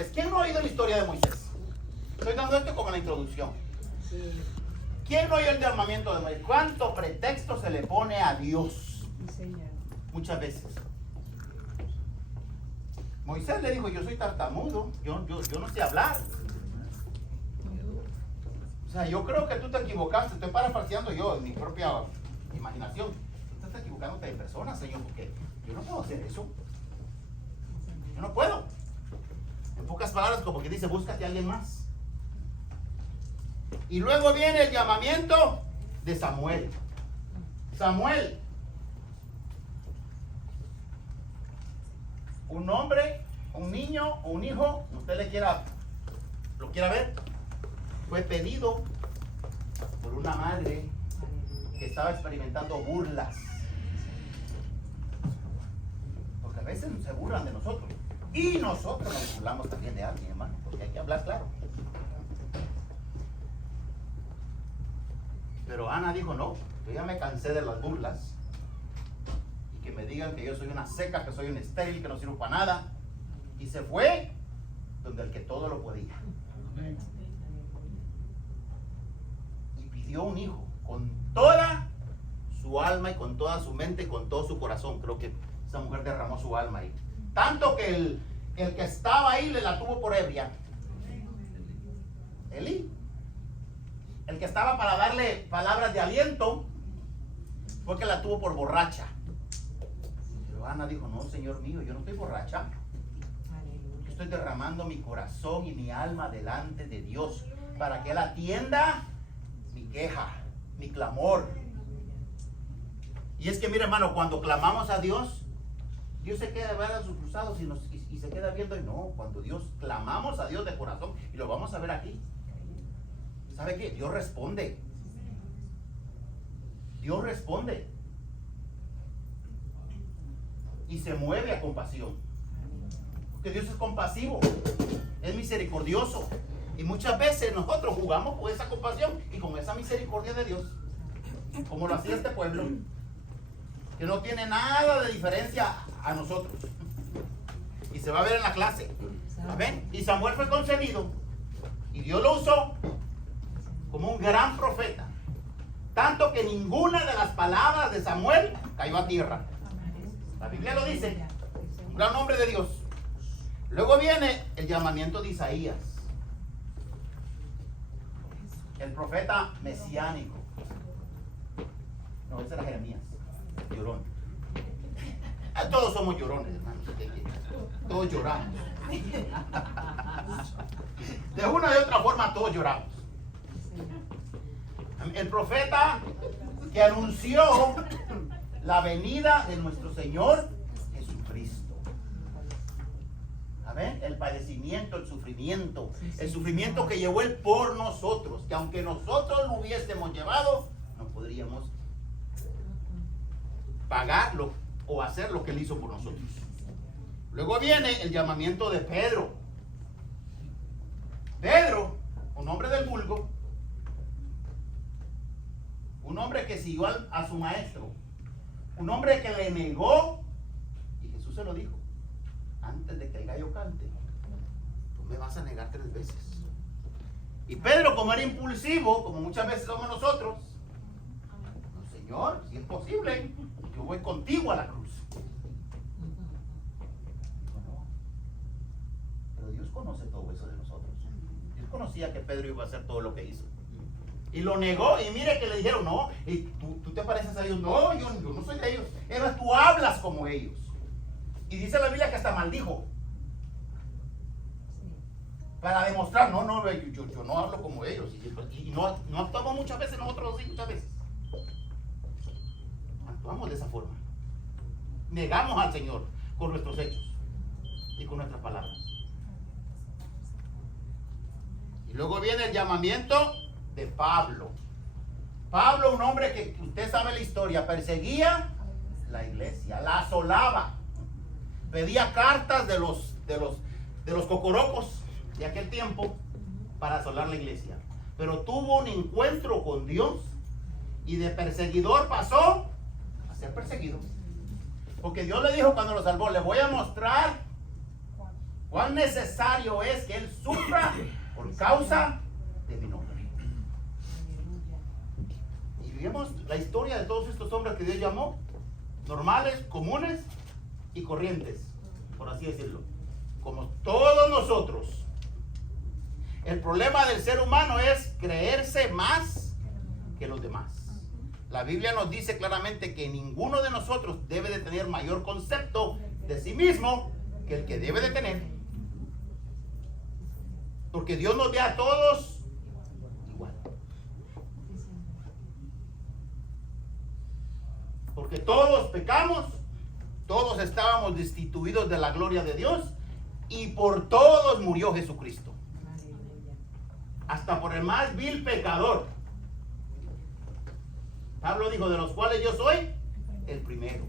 Moisés. ¿Quién no ha oído la historia de Moisés? Estoy dando esto como la introducción. ¿Quién no oyó el llamamiento de Moisés? ¿Cuánto pretexto se le pone a Dios? Muchas veces. Moisés le dijo, yo soy tartamudo, yo no sé hablar. O sea, yo creo que tú te equivocaste, estoy parafraseando yo en mi propia imaginación. Tú estás equivocándote de persona, Señor, porque yo no puedo hacer eso. Yo no puedo. En pocas palabras, como que dice, búscate a alguien más. Y luego viene el llamamiento de Samuel. Samuel, un hombre, un niño o un hijo, usted lo quiera ver, fue pedido por una madre que estaba experimentando burlas. Porque a veces se burlan de nosotros. Y nosotros nos burlamos también de alguien, hermano, porque hay que hablar claro. Pero Ana dijo, no, yo ya me cansé de las burlas. Y que me digan que yo soy una seca, que soy un estéril, que no sirvo para nada. Y se fue donde el que todo lo podía. Y pidió un hijo con toda su alma y con toda su mente y con todo su corazón. Creo que esa mujer derramó su alma ahí. Tanto que el que estaba ahí le la tuvo por ebria. Elí. El que estaba para darle palabras de aliento, fue que la tuvo por borracha. Pero Ana dijo, no, Señor mío, yo no estoy borracha. Yo estoy derramando mi corazón y mi alma delante de Dios para que Él atienda mi queja, mi clamor. Y es que mira, hermano, cuando clamamos a Dios, Dios se queda de brazos cruzados y se queda viendo. Y no, cuando clamamos a Dios de corazón, y lo vamos a ver aquí, ¿sabe qué? Dios responde. Dios responde. Y se mueve a compasión. Porque Dios es compasivo, es misericordioso. Y muchas veces nosotros jugamos con esa compasión y con esa misericordia de Dios, como lo hacía este pueblo, que no tiene nada de diferencia a nosotros. Y se va a ver en la clase. ¿Ven? Y Samuel fue concebido y Dios lo usó como un gran profeta, tanto que ninguna de las palabras de Samuel cayó a tierra. La Biblia lo dice, un gran hombre de Dios. Luego viene el llamamiento de Isaías, el profeta mesiánico. No, ese era Jeremías, llorón. Todos somos llorones, hermanos. Todos lloramos. De una u otra forma todos lloramos. El profeta que anunció la venida de nuestro Señor Jesucristo. ¿Saben? El padecimiento, el sufrimiento que llevó Él por nosotros, que aunque nosotros lo hubiésemos llevado, no podríamos pagarlo o hacer lo que Él hizo por nosotros. Luego viene el llamamiento de Pedro. Pedro, un hombre del vulgo, un hombre que siguió a su maestro, un hombre que le negó, y Jesús se lo dijo, antes de que el gallo cante, tú me vas a negar 3 veces. Y Pedro, como era impulsivo, como muchas veces somos nosotros, no, Señor, si es posible, yo voy contigo a la cruz. Dijo, no, pero Dios conoce todo eso de nosotros. Dios conocía que Pedro iba a hacer todo lo que hizo. Y lo negó, y mire que le dijeron, no, y tú te pareces a ellos. No, yo no soy de ellos. Eva, tú hablas como ellos. Y dice la Biblia que hasta maldijo. Para demostrar, no, yo no hablo como ellos. Y no actuamos muchas veces nosotros así, muchas veces. Actuamos de esa forma. Negamos al Señor con nuestros hechos y con nuestras palabras. Y luego viene el llamamiento de Pablo. Pablo, un hombre que usted sabe la historia, perseguía la iglesia, la asolaba, pedía cartas de los cocorocos de aquel tiempo para asolar la iglesia. Pero tuvo un encuentro con Dios y de perseguidor pasó a ser perseguido. Porque Dios le dijo cuando lo salvó, le voy a mostrar cuán necesario es que Él sufra por causa de mi nombre. Y vemos la historia de todos estos hombres que Dios llamó, normales, comunes y corrientes, por así decirlo, como todos nosotros. El problema del ser humano es creerse más que los demás. La Biblia nos dice claramente que ninguno de nosotros debe de tener mayor concepto de sí mismo que el que debe de tener. Porque Dios nos ve a todos igual. Porque todos pecamos, todos estábamos destituidos de la gloria de Dios y por todos murió Jesucristo. Hasta por el más vil pecador. Pablo dijo, de los cuales yo soy el primero.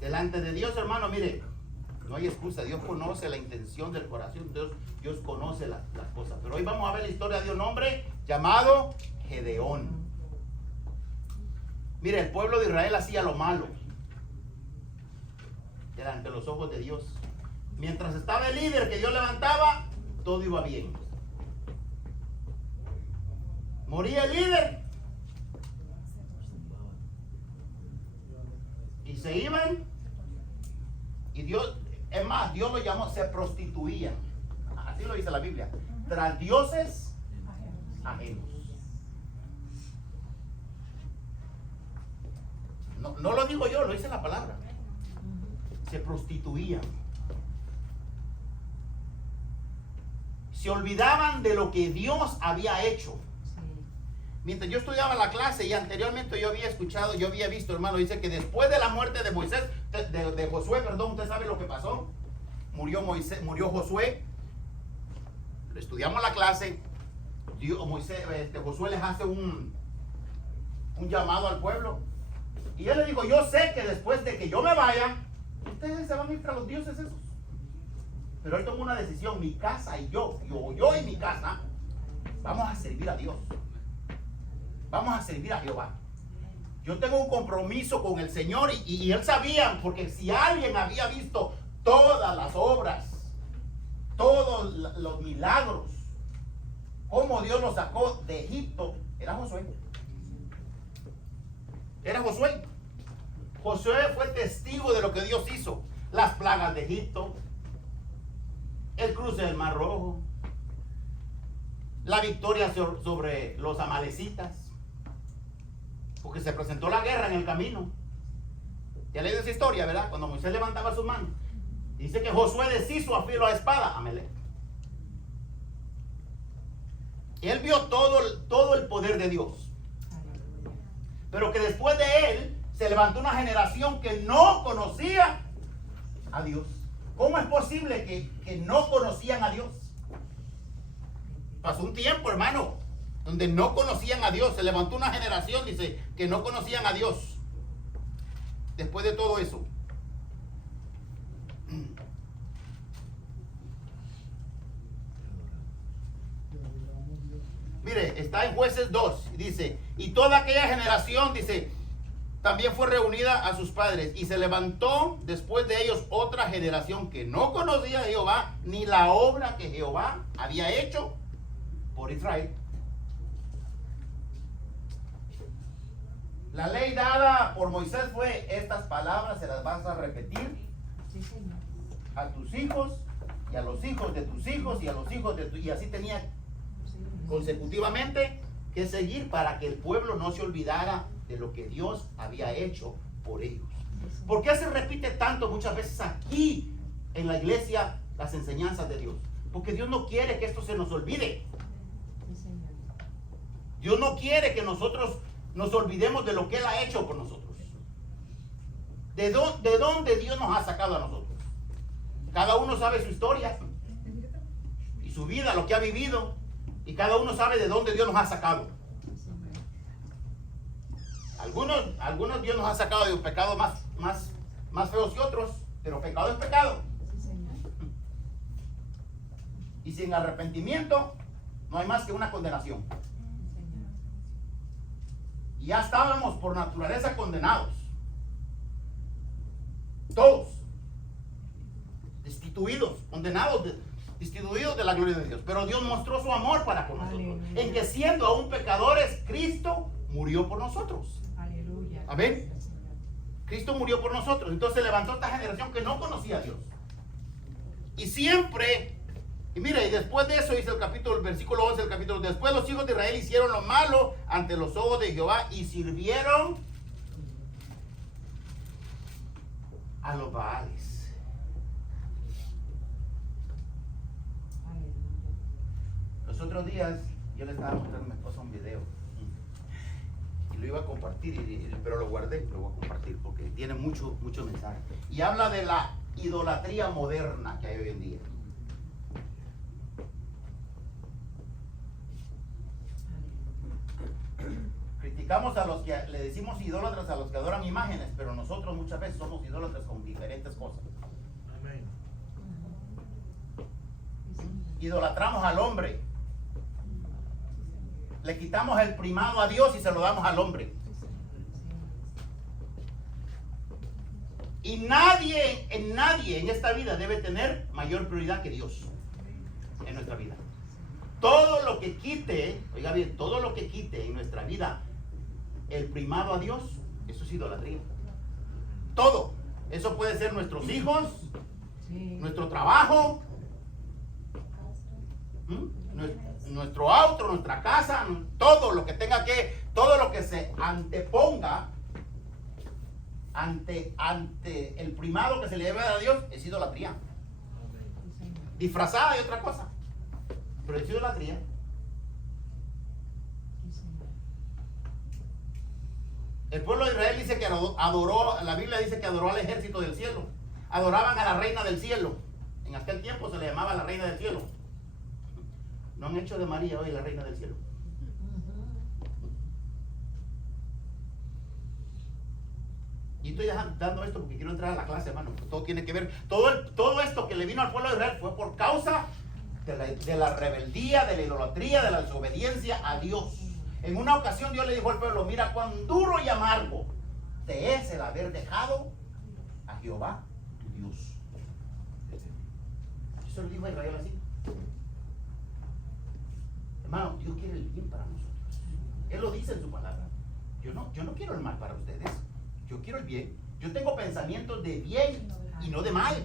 Delante de Dios, hermano, mire, no hay excusa. Dios conoce la intención del corazón. Dios conoce las cosas. Pero hoy vamos a ver la historia de un hombre llamado Gedeón. Mire, el pueblo de Israel hacía lo malo delante de los ojos de Dios. Mientras estaba el líder que Dios levantaba, todo iba bien. Moría el líder y se iban, y Dios, es más, Dios lo llamó, se prostituían, así lo dice la Biblia, tras dioses ajenos. No lo digo yo, lo dice la palabra. Se prostituían. Se olvidaban de lo que Dios había hecho. Mientras yo estudiaba la clase y anteriormente yo había escuchado, yo había visto, hermano, dice que después de la muerte de Moisés, de Josué, perdón, usted sabe lo que pasó. Murió Josué. Estudiamos la clase. Josué les hace un llamado al pueblo. Y él le dijo, yo sé que después de que yo me vaya, ustedes se van a ir tras los dioses esos. Pero él tomó una decisión, mi casa y yo y mi casa, vamos a servir a Dios. Vamos a servir a Jehová. Yo tengo un compromiso con el Señor y él sabía, porque si alguien había visto todas las obras, todos los milagros, cómo Dios los sacó de Egipto, era Josué. Era Josué. Josué fue testigo de lo que Dios hizo. Las plagas de Egipto, el cruce del Mar Rojo, la victoria sobre los amalecitas. Porque se presentó la guerra en el camino. Ya leído esa historia, ¿verdad? Cuando Moisés levantaba sus manos. Dice que Josué deshizo a filo a espada a Amalec. Y él vio todo el poder de Dios. Pero que después de él se levantó una generación que no conocía a Dios. ¿Cómo es posible que no conocían a Dios? Pasó un tiempo, hermano, donde no conocían a Dios. Se levantó una generación, dice, que no conocían a Dios. Después de todo eso. Mire, está en Jueces 2, dice, y toda aquella generación, dice, también fue reunida a sus padres, y se levantó después de ellos otra generación que no conocía a Jehová, ni la obra que Jehová había hecho por Israel. La ley dada por Moisés fue, estas palabras se las vas a repetir a tus hijos y a los hijos de tus hijos y a los hijos de tu, y así tenía consecutivamente que seguir para que el pueblo no se olvidara de lo que Dios había hecho por ellos. ¿Por qué se repite tanto muchas veces aquí en la iglesia las enseñanzas de Dios? Porque Dios no quiere que esto se nos olvide. Dios no quiere que nosotros nos olvidemos de lo que Él ha hecho por nosotros. ¿De dónde Dios nos ha sacado a nosotros? Cada uno sabe su historia y su vida, lo que ha vivido, y cada uno sabe de dónde Dios nos ha sacado. Algunos Dios nos ha sacado de un pecado más feos que otros, pero pecado es pecado. Y sin arrepentimiento no hay más que una condenación. Y ya estábamos por naturaleza condenados. Todos. destituidos, condenados, destituidos de la gloria de Dios. Pero Dios mostró su amor para con nosotros, en que siendo aún pecadores, Cristo murió por nosotros. Aleluya. Amén. Cristo murió por nosotros. Entonces levantó esta generación que no conocía a Dios. Y siempre, y mira, y después de eso dice el versículo 11 del capítulo, después los hijos de Israel hicieron lo malo ante los ojos de Jehová y sirvieron a los Baales. Los otros días yo le estaba mostrando a mi esposa un video y lo iba a compartir, pero lo guardé, lo voy a compartir porque tiene mucho mensaje. Y habla de la idolatría moderna que hay hoy en día. Criticamos a los que le decimos idólatras, a los que adoran imágenes, pero nosotros muchas veces somos idólatras con diferentes cosas. Amén. Idolatramos al hombre. Le quitamos el primado a Dios y se lo damos al hombre. Y nadie en esta vida debe tener mayor prioridad que Dios en nuestra vida. Todo lo que quite, oiga bien, todo lo que quite en nuestra vida el primado a Dios, eso es idolatría. Todo. Eso puede ser nuestros hijos, nuestro trabajo, nuestro auto, nuestra casa, todo lo que tenga que, todo lo que se anteponga ante el primado que se le debe a Dios es idolatría. Disfrazada de otra cosa, pero es idolatría. El pueblo de Israel dice que adoró, la Biblia dice que adoró al ejército del cielo. Adoraban a la reina del cielo. En aquel tiempo se le llamaba la reina del cielo. No han hecho de María hoy la reina del cielo. Y estoy dando esto porque quiero entrar a la clase, hermano. Todo tiene que ver. Todo esto que le vino al pueblo de Israel fue por causa de la rebeldía, de la idolatría, de la desobediencia a Dios. En una ocasión Dios le dijo al pueblo: mira cuán duro y amargo te es el haber dejado a Jehová tu Dios. Eso le dijo a Israel así. Hermano, Dios quiere el bien para nosotros. Él lo dice en su palabra. Yo no quiero el mal para ustedes. Yo quiero el bien. Yo tengo pensamientos de bien y no de mal.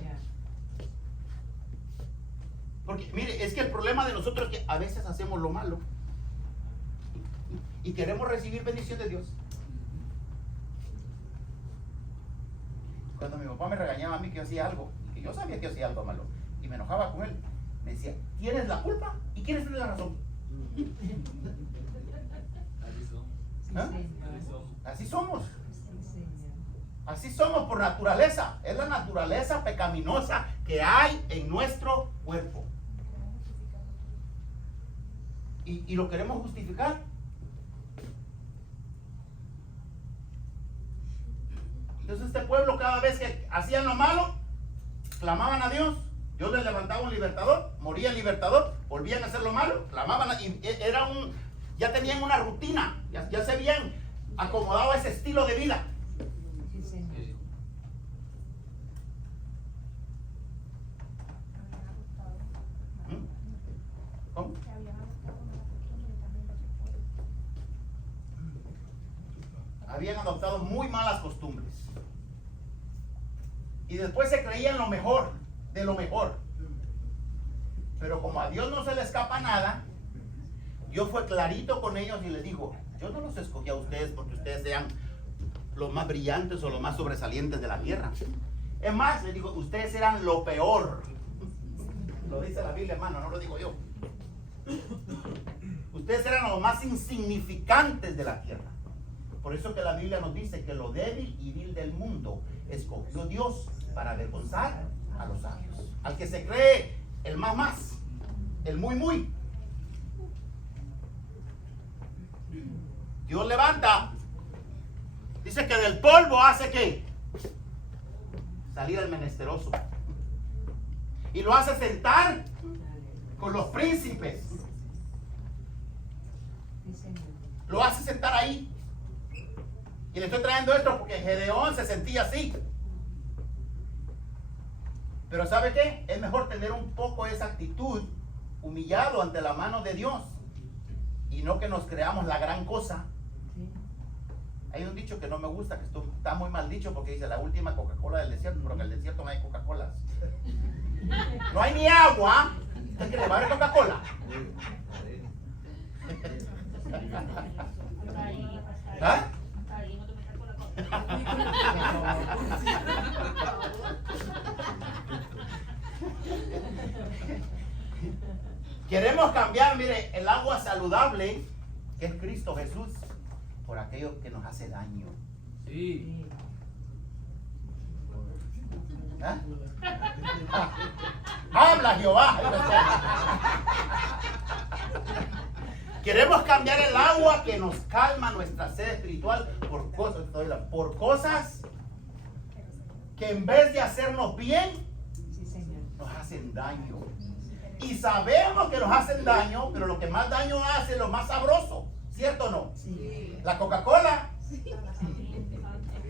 Porque mire, es que el problema de nosotros es que a veces hacemos lo malo y queremos recibir bendición de Dios. Cuando mi papá me regañaba a mí que yo hacía algo, y que yo sabía que yo hacía algo malo, y me enojaba con él, me decía: tienes la culpa y quieres tener la razón. ¿Ah? Así somos. Así somos por naturaleza. Es la naturaleza pecaminosa que hay en nuestro cuerpo. Y lo queremos justificar. Entonces este pueblo, cada vez que hacían lo malo, clamaban a Dios. Dios les levantaba un libertador, moría el libertador, volvían a hacer lo malo, clamaban, y ya tenían una rutina, ya se habían acomodado a ese estilo de vida. ¿Cómo? Habían adoptado muy malas costumbres. Y después se creían lo mejor, de lo mejor. Pero como a Dios no se le escapa nada, Dios fue clarito con ellos y les dijo: yo no los escogí a ustedes porque ustedes sean los más brillantes o los más sobresalientes de la tierra. Es más, les digo, ustedes eran lo peor. Lo dice la Biblia, hermano, no lo digo yo. Ustedes eran los más insignificantes de la tierra. Por eso que la Biblia nos dice que lo débil y vil del mundo escogió Dios para avergonzar a los sabios. Al que se cree el más, el muy. Dios levanta. Dice que del polvo hace ¿qué? Salir al menesteroso. Y lo hace sentar con los príncipes. Lo hace sentar ahí. Y le estoy trayendo esto porque Gedeón se sentía así. Pero ¿sabe qué? Es mejor tener un poco esa actitud, humillado ante la mano de Dios, y no que nos creamos la gran cosa. Hay un dicho que no me gusta, que está muy mal dicho, porque dice la última Coca-Cola del desierto, pero en el desierto no hay Coca-Colas. No hay ni agua. ¿Usted que le va a dar Coca-Cola? ¿Ah? Queremos cambiar, mire, el agua saludable, que es Cristo Jesús, por aquello que nos hace daño. Sí. ¿Ah? Habla Jehová. Queremos cambiar el agua que nos calma nuestra sed espiritual por cosas que en vez de hacernos bien, nos hacen daño. Y sabemos que nos hacen daño, pero lo que más daño hace es lo más sabroso. ¿Cierto o no? Sí. La Coca-Cola.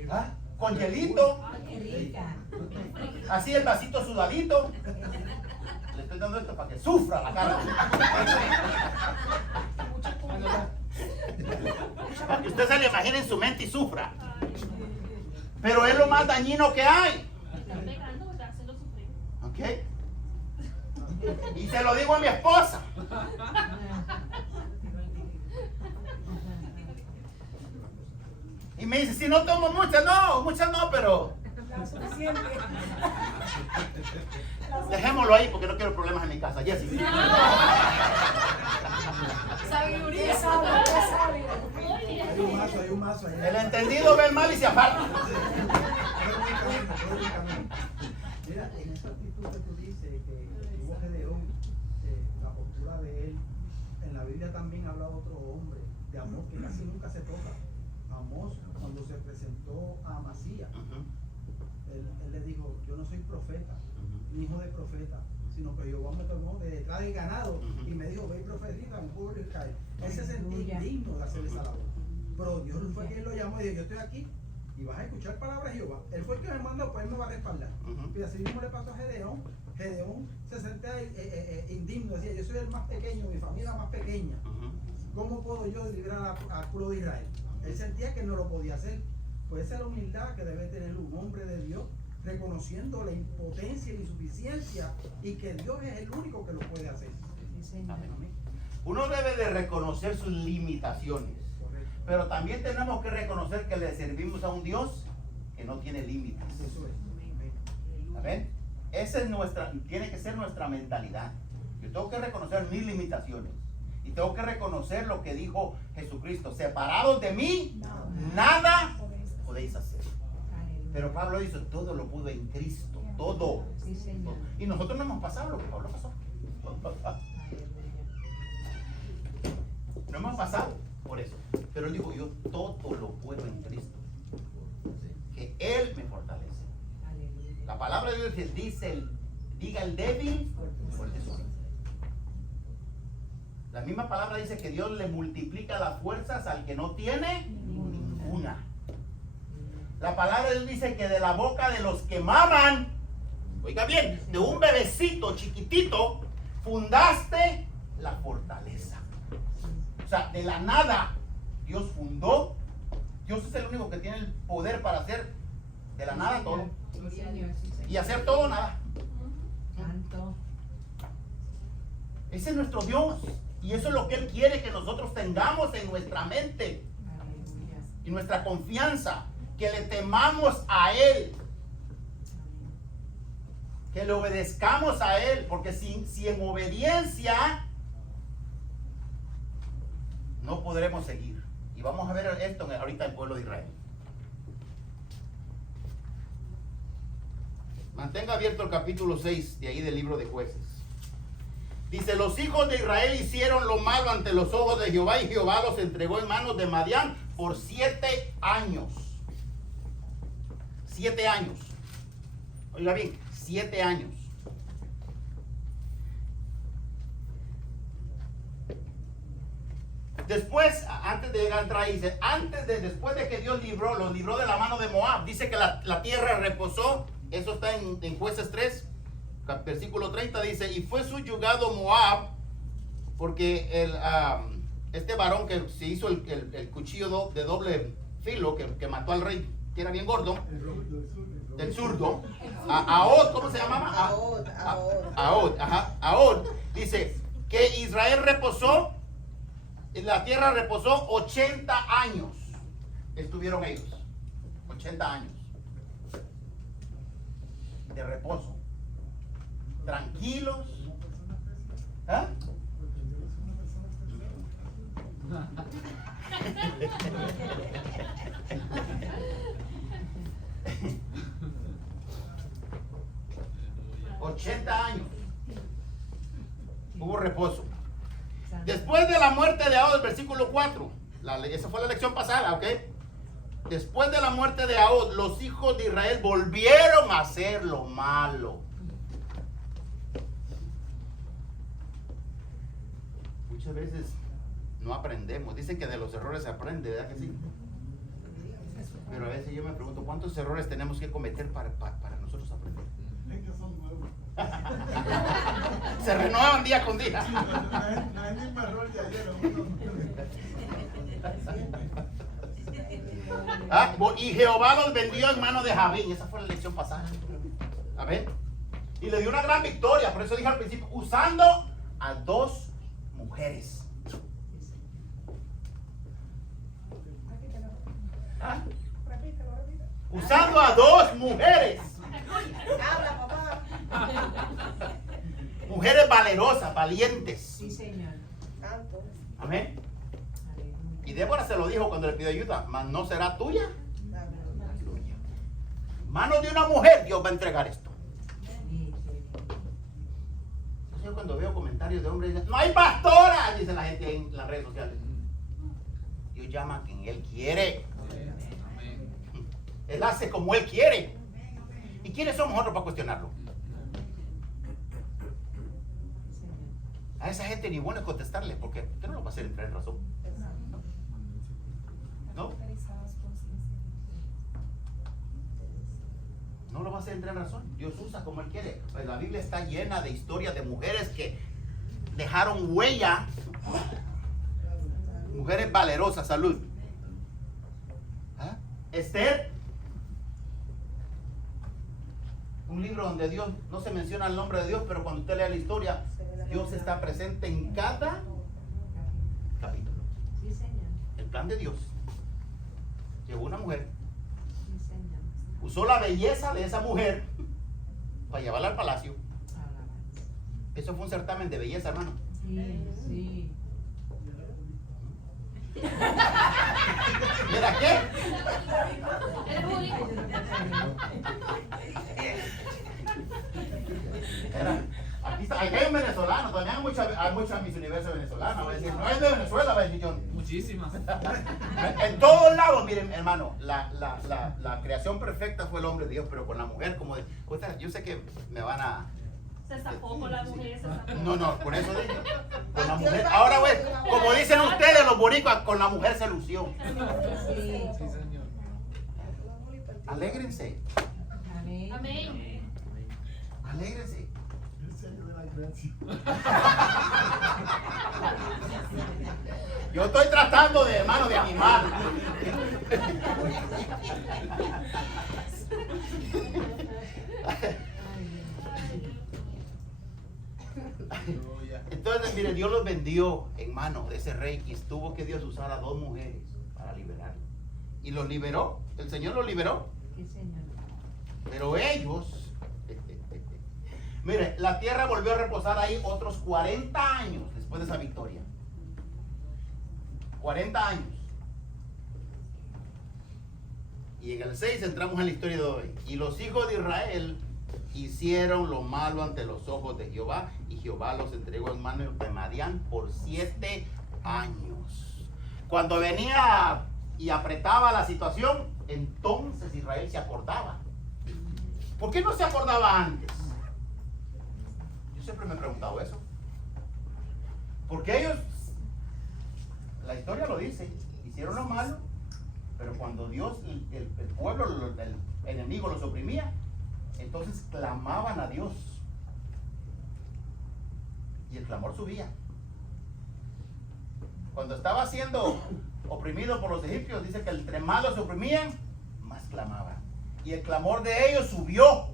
¿Ah? Con hielito. Así el vasito sudadito. Le estoy dando esto para que sufra la cara. Para que usted se le imagine en su mente y sufra. Pero es lo más dañino que hay. ¿Ok? Y se lo digo a mi esposa. Y me dice, si no tomo muchas no, pero dejémoslo ahí porque no quiero problemas en mi casa. Jessy. Sabiduría. Hay un mazo allá. El entendido ve el mal y se aparta. Mira, en esa actitud que tú dices que tuvo Gedeón, la postura de él, en la Biblia también habla de otro hombre de Amós que casi nunca se toca. Amós, cuando se presentó a Amasías, él le dijo, yo no soy profeta, ni hijo de profeta, sino que Jehová me tomó de detrás del ganado y me dijo, ve y profetiza a mi pueblo de Israel. Él se sentía indigno de hacer esa labor. Pero Dios fue quien lo llamó y dijo, yo estoy aquí y vas a escuchar palabras de Jehová. Él fue el que me mandó, pues él me va a respaldar. Y así mismo le pasó a Gedeón. Gedeón se sentía indigno, decía, yo soy el más pequeño, mi familia más pequeña. ¿Cómo puedo yo librar al pueblo de Israel? Él sentía que no lo podía hacer. Pues esa es la humildad que debe tener un hombre de Dios, reconociendo la impotencia y la insuficiencia y que Dios es el único que lo puede hacer. Uno debe de reconocer sus limitaciones, pero también tenemos que reconocer que le servimos a un Dios que no tiene límites. Eso es. ¿Amén? Esa es tiene que ser nuestra mentalidad. Yo tengo que reconocer mis limitaciones y tengo que reconocer lo que dijo Jesucristo: separados de mí, nada podéis hacer. Pero Pablo dice, todo lo pudo en Cristo, todo. Y nosotros no hemos pasado lo que Pablo pasó. No hemos pasado por eso. Pero él dijo, yo todo lo puedo en Cristo, que Él me fortalece. La palabra de Dios dice, diga el débil, fuerte soy. La misma palabra dice que Dios le multiplica las fuerzas al que no tiene ninguna. La palabra de Dios dice que de la boca de los que maman, oiga bien, de un bebecito chiquitito, fundaste la fortaleza. O sea, de la nada, Dios fundó. Dios es el único que tiene el poder para hacer de la nada todo. Y hacer todo nada. Ese es nuestro Dios. Y eso es lo que Él quiere que nosotros tengamos en nuestra mente. Y nuestra confianza. Que le temamos a Él. Que le obedezcamos a Él. Porque si en obediencia no podremos seguir. Y vamos a ver esto ahorita en el pueblo de Israel. Mantenga abierto el capítulo 6 de ahí del libro de Jueces. Dice, los hijos de Israel hicieron lo malo ante los ojos de Jehová y Jehová los entregó en manos de Madián por 7 años. 7 años. Oiga bien, 7 años. Después, antes de llegar atrás, dice, después de que Dios los libró de la mano de Moab, dice que la tierra reposó, eso está en Jueces 3, versículo 30 dice, y fue subyugado Moab, porque este varón que se hizo el cuchillo de doble filo, que mató al rey, que era bien gordo, el zurdo, Ahod, ¿cómo se llamaba? Ahod, dice que Israel reposó, la tierra reposó 80 años, estuvieron ellos, 80 años de reposo, tranquilos. ¿Ah? ...80 años... hubo reposo. Después de la muerte de Ahod, el versículo 4... esa fue la lección pasada, ¿ok? Después de la muerte de Ahod, los hijos de Israel volvieron a hacer lo malo. Muchas veces no aprendemos. Dicen que de los errores se aprende, ¿verdad que sí? Pero a veces yo me pregunto, ¿cuántos errores tenemos que cometer para nosotros aprender? Se renuevan día con día. No es el mismo error de ayer. Y Jehová los vendió en mano de Javín. Esa fue la lección pasada. A ver. Y le dio una gran victoria. Por eso dije al principio, usando a 2 mujeres. ¿Ah? Usando a 2 mujeres. Habla, papá. Mujeres valerosas, valientes. Sí, señor. Tanto. Amén. Y Débora se lo dijo cuando le pidió ayuda, mas no será tuya. Aleluya. Manos de una mujer, Dios va a entregar esto. Yo cuando veo comentarios de hombres, no hay pastora, dice la gente en las redes sociales. Dios llama a quien Él quiere. Él hace como Él quiere. ¿Y quiénes somos nosotros para cuestionarlo? A esa gente ni bueno es contestarle, porque usted no lo va a hacer entrar en razón. ¿No? No lo va a hacer entrar en razón. Dios usa como Él quiere. Pues la Biblia está llena de historias de mujeres que dejaron huella. Mujeres valerosas, salud. ¿Ah? Esther. Un libro donde Dios no se menciona el nombre de Dios, pero cuando usted lea la historia, Dios está presente en cada capítulo. Sí, señor. El plan de Dios. Llegó una mujer, Sí, señor. usó la belleza de esa mujer para llevarla al palacio. Eso fue un certamen de belleza, hermano. Sí, sí. ¿Mira qué? Aquí hay un venezolano, también hay muchas Miss Universo venezolanas. Va a decir, no es de Venezuela, va a decir John. Muchísimas. En todos lados, miren, hermano, la creación perfecta fue el hombre de Dios, pero con la mujer, como de, yo sé que me van a. Se zafó con la mujer, se zafó. No, por eso dije. Con la mujer. Ahora, güey, como dicen ustedes, los boricuas, con la mujer se lució. Sí. Sí, señor. Alégrense, Amén. Amén. alégrense. El sello de la iglesia. Yo estoy tratando de, hermano, de animar. Entonces, mire, Dios los vendió en mano de ese rey y tuvo que Dios usar a 2 mujeres para liberarlo. Y los liberó, el Señor los liberó. Sí, señor. Pero ellos, mire, la tierra volvió a reposar ahí otros 40 años después de esa victoria. 40 años. Y en el 6 entramos en la historia de hoy. Y los hijos de Israel hicieron lo malo ante los ojos de Jehová, y Jehová los entregó en manos de Madián por 7 años. Cuando venía y apretaba la situación, entonces Israel se acordaba. ¿Por qué no se acordaba antes? Yo siempre me he preguntado eso. Porque ellos, la historia lo dice, hicieron lo malo, pero cuando Dios, el pueblo, el enemigo los oprimía, entonces clamaban a Dios clamor subía. Cuando estaba siendo oprimido por los egipcios, dice que entre más los oprimían, más clamaban. Y el clamor de ellos subió.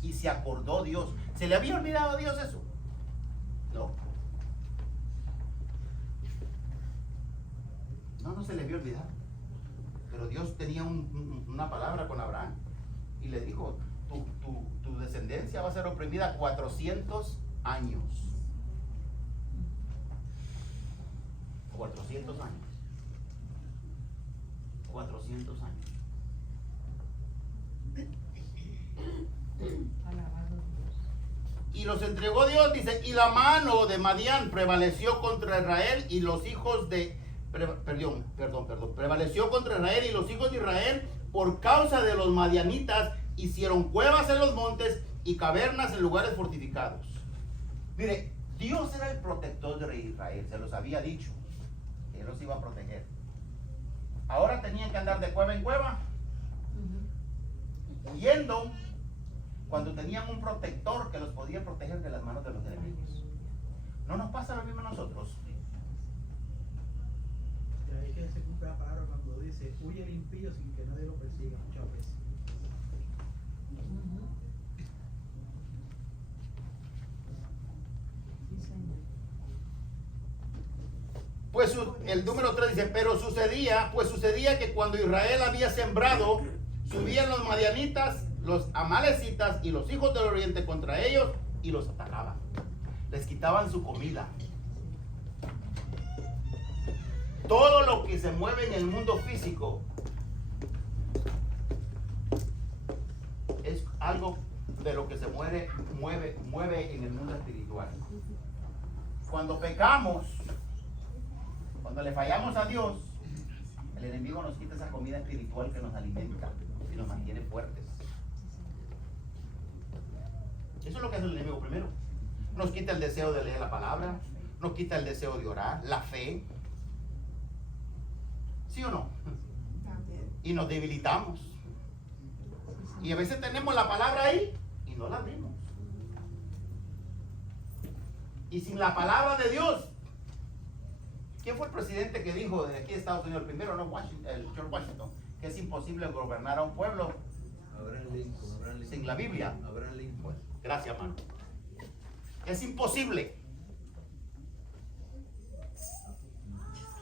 Y se acordó Dios. ¿Se le había olvidado a Dios eso? No. No se le había olvidado. Pero Dios tenía una palabra con Abraham. Y le dijo, tu descendencia va a ser oprimida 400 años. 400 años. 400 años. Alabado Dios. Y los entregó Dios, dice, y la mano de Madián prevaleció contra Israel y los hijos de... Prevaleció contra Israel y los hijos de Israel por causa de los madianitas hicieron cuevas en los montes y cavernas en lugares fortificados. Mire, Dios era el protector de Israel, se los había dicho, que Él los iba a proteger. Ahora tenían que andar de cueva en cueva, huyendo, cuando tenían un protector que los podía proteger de las manos de los enemigos. ¿No nos pasa lo mismo a nosotros? De ahí que se cumple la palabra cuando dice, huye el impío sin que nadie lo persiga muchas veces. Sí, Señor. Pues el número 3 dice, pero sucedía que cuando Israel había sembrado, subían los madianitas, los amalecitas y los hijos del oriente contra ellos y los atacaban. Les quitaban su comida. Todo lo que se mueve en el mundo físico es algo de lo que se mueve en el mundo espiritual. Cuando pecamos, cuando le fallamos a Dios, el enemigo nos quita esa comida espiritual que nos alimenta y nos mantiene fuertes. Eso es lo que hace el enemigo primero. Nos quita el deseo de leer la palabra, nos quita el deseo de orar, la fe. ¿Sí o no? Y nos debilitamos. Y a veces tenemos la palabra ahí y no la abrimos. Y sin la palabra de Dios, ¿quién fue el presidente que dijo de aquí de Estados Unidos, el primero, no, George Washington, que es imposible gobernar a un pueblo Abraham Lincoln. sin la Biblia? Abraham Lincoln. Gracias, hermano. Es imposible.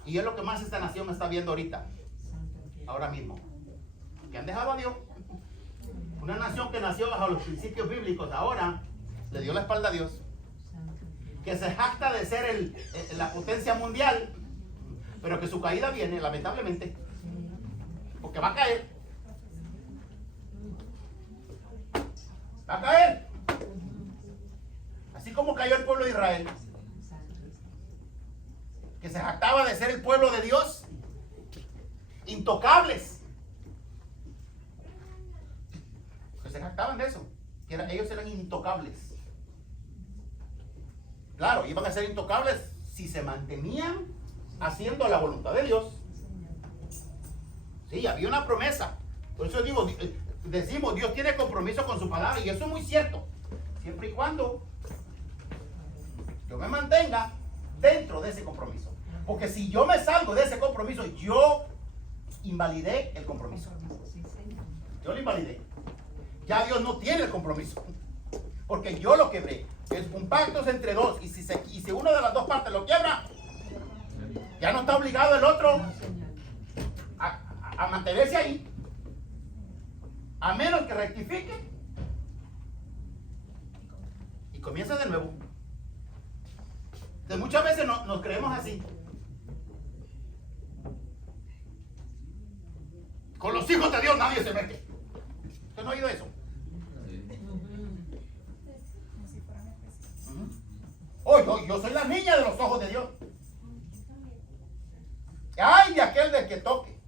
Y es lo que más esta nación está viendo ahorita, ahora mismo. Que han dejado a Dios. Una nación que nació bajo los principios bíblicos, ahora le dio la espalda a Dios. Que se jacta de ser la potencia mundial, pero que su caída viene, lamentablemente. Porque va a caer. Va a caer. Así como cayó el pueblo de Israel, que se jactaba de ser el pueblo de Dios, intocables, que se jactaban de eso, que ellos eran intocables. Claro, iban a ser intocables si se mantenían haciendo la voluntad de Dios. Sí, había una promesa. Por eso decimos, Dios tiene compromiso con su palabra, y eso es muy cierto, siempre y cuando yo me mantenga dentro de ese compromiso. Porque si yo me salgo de ese compromiso, yo invalidé el compromiso. Yo lo invalidé. Ya Dios no tiene el compromiso, porque yo lo quebré. Es un pacto entre dos, y si una de las dos partes lo quiebra, ya no está obligado el otro a mantenerse ahí, a menos que rectifique y comienza de nuevo. Entonces muchas veces nos creemos así. Con los hijos de Dios nadie se mete. ¿Usted no ha oído eso? Oh, yo soy la niña de los ojos de Dios. Ay, de aquel del que toque.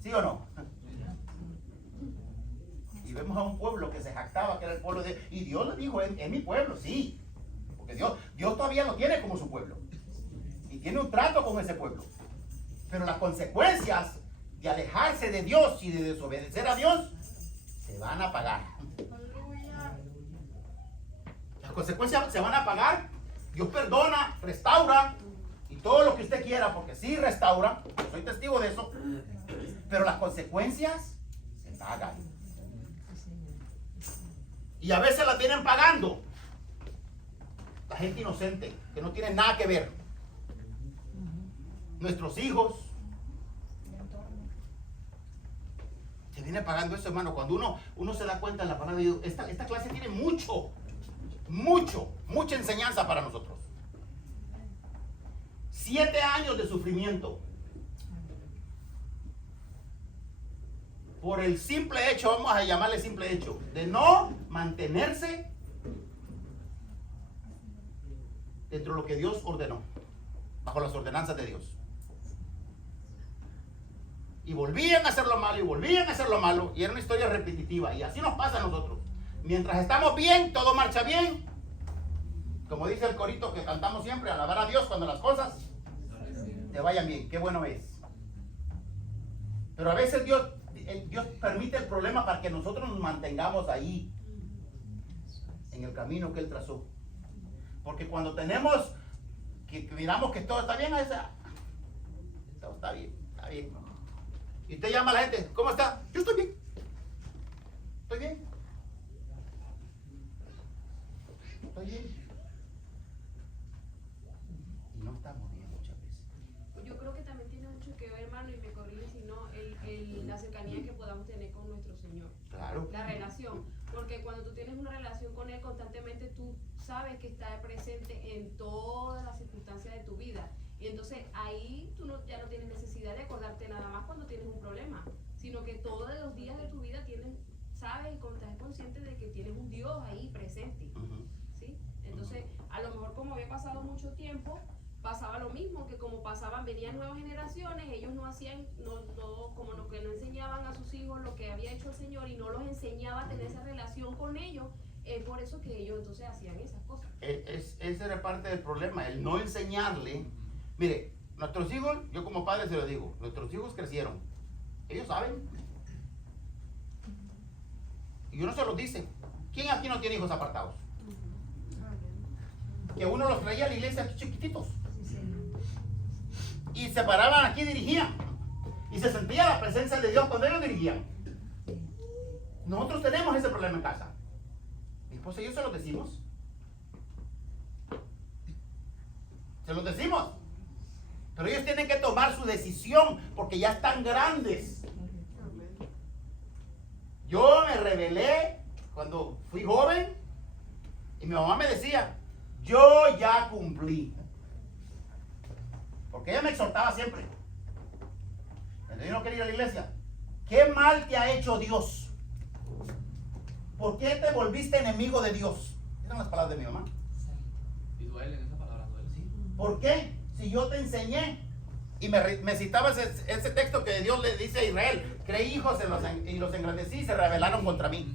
¿Sí o no? Y vemos a un pueblo que se jactaba que era el pueblo de Dios. Y Dios le dijo, es mi pueblo, sí. Porque Dios todavía lo tiene como su pueblo. Y tiene un trato con ese pueblo. Pero las consecuencias de alejarse de Dios y de desobedecer a Dios se van a pagar. Las consecuencias se van a pagar. Dios perdona, restaura y todo lo que usted quiera, porque sí restaura, soy testigo de eso, pero las consecuencias se pagan. Y a veces las vienen pagando la gente inocente, que no tiene nada que ver. Nuestros hijos. Se viene pagando eso, hermano. Cuando uno se da cuenta en la palabra de Dios, esta clase tiene mucha enseñanza para nosotros. 7 años de sufrimiento. Por el simple hecho, vamos a llamarle simple hecho, de no mantenerse dentro de lo que Dios ordenó, bajo las ordenanzas de Dios. Y volvían a hacer lo malo, y volvían a hacer lo malo, y era una historia repetitiva, y así nos pasa a nosotros. Mientras estamos bien, todo marcha bien. Como dice el corito que cantamos siempre, alabar a Dios cuando las cosas te vayan bien. Qué bueno es. Pero a veces Dios permite el problema para que nosotros nos mantengamos ahí, en el camino que Él trazó. Porque cuando tenemos, que miramos que todo está bien, a veces, todo está bien, está bien. Y usted llama a la gente, ¿cómo está? Yo estoy bien. Estoy bien. Estoy bien. Y no estamos bien muchas veces. Yo creo que también tiene mucho que ver, hermano, y me corrige si no, la cercanía que podamos tener con nuestro Señor. Claro. La relación. Porque cuando tú tienes una relación con Él constantemente, tú sabes que está presente en todas las circunstancias de tu vida. Y entonces ahí tú ya no tienes necesidad de acordarte nada más cuando tienes un problema, sino que todos los días de tu vida sabes y estás consciente de que tienes un Dios ahí presente. ¿Sí? Entonces, a lo mejor como había pasado mucho tiempo, pasaba lo mismo, que como venían nuevas generaciones, ellos no hacían, como lo que no enseñaban a sus hijos lo que había hecho el Señor y no los enseñaba a tener esa relación con ellos. Es por eso que ellos entonces hacían esas cosas. Ese era parte del problema, el no enseñarle. Mire, nuestros hijos, yo como padre se lo digo, nuestros hijos crecieron. Ellos saben. Y uno se los dice. ¿Quién aquí no tiene hijos apartados? Que uno los traía a la iglesia chiquititos. Y se paraban aquí y dirigían. Y se sentía la presencia de Dios cuando ellos dirigían. Nosotros tenemos ese problema en casa. Mi esposa y yo se los decimos. Se los decimos. Pero ellos tienen que tomar su decisión porque ya están grandes. Yo me rebelé cuando fui joven y mi mamá me decía, yo ya cumplí. Porque ella me exhortaba siempre. Cuando yo no quería ir a la iglesia, ¿qué mal te ha hecho Dios? ¿Por qué te volviste enemigo de Dios? Esas son las palabras de mi mamá. Y duelen, esa palabra duele, sí. ¿Por qué? Si yo te enseñé. Y me citaba ese texto que Dios le dice a Israel, creí hijos y los engrandecí y se rebelaron contra mí.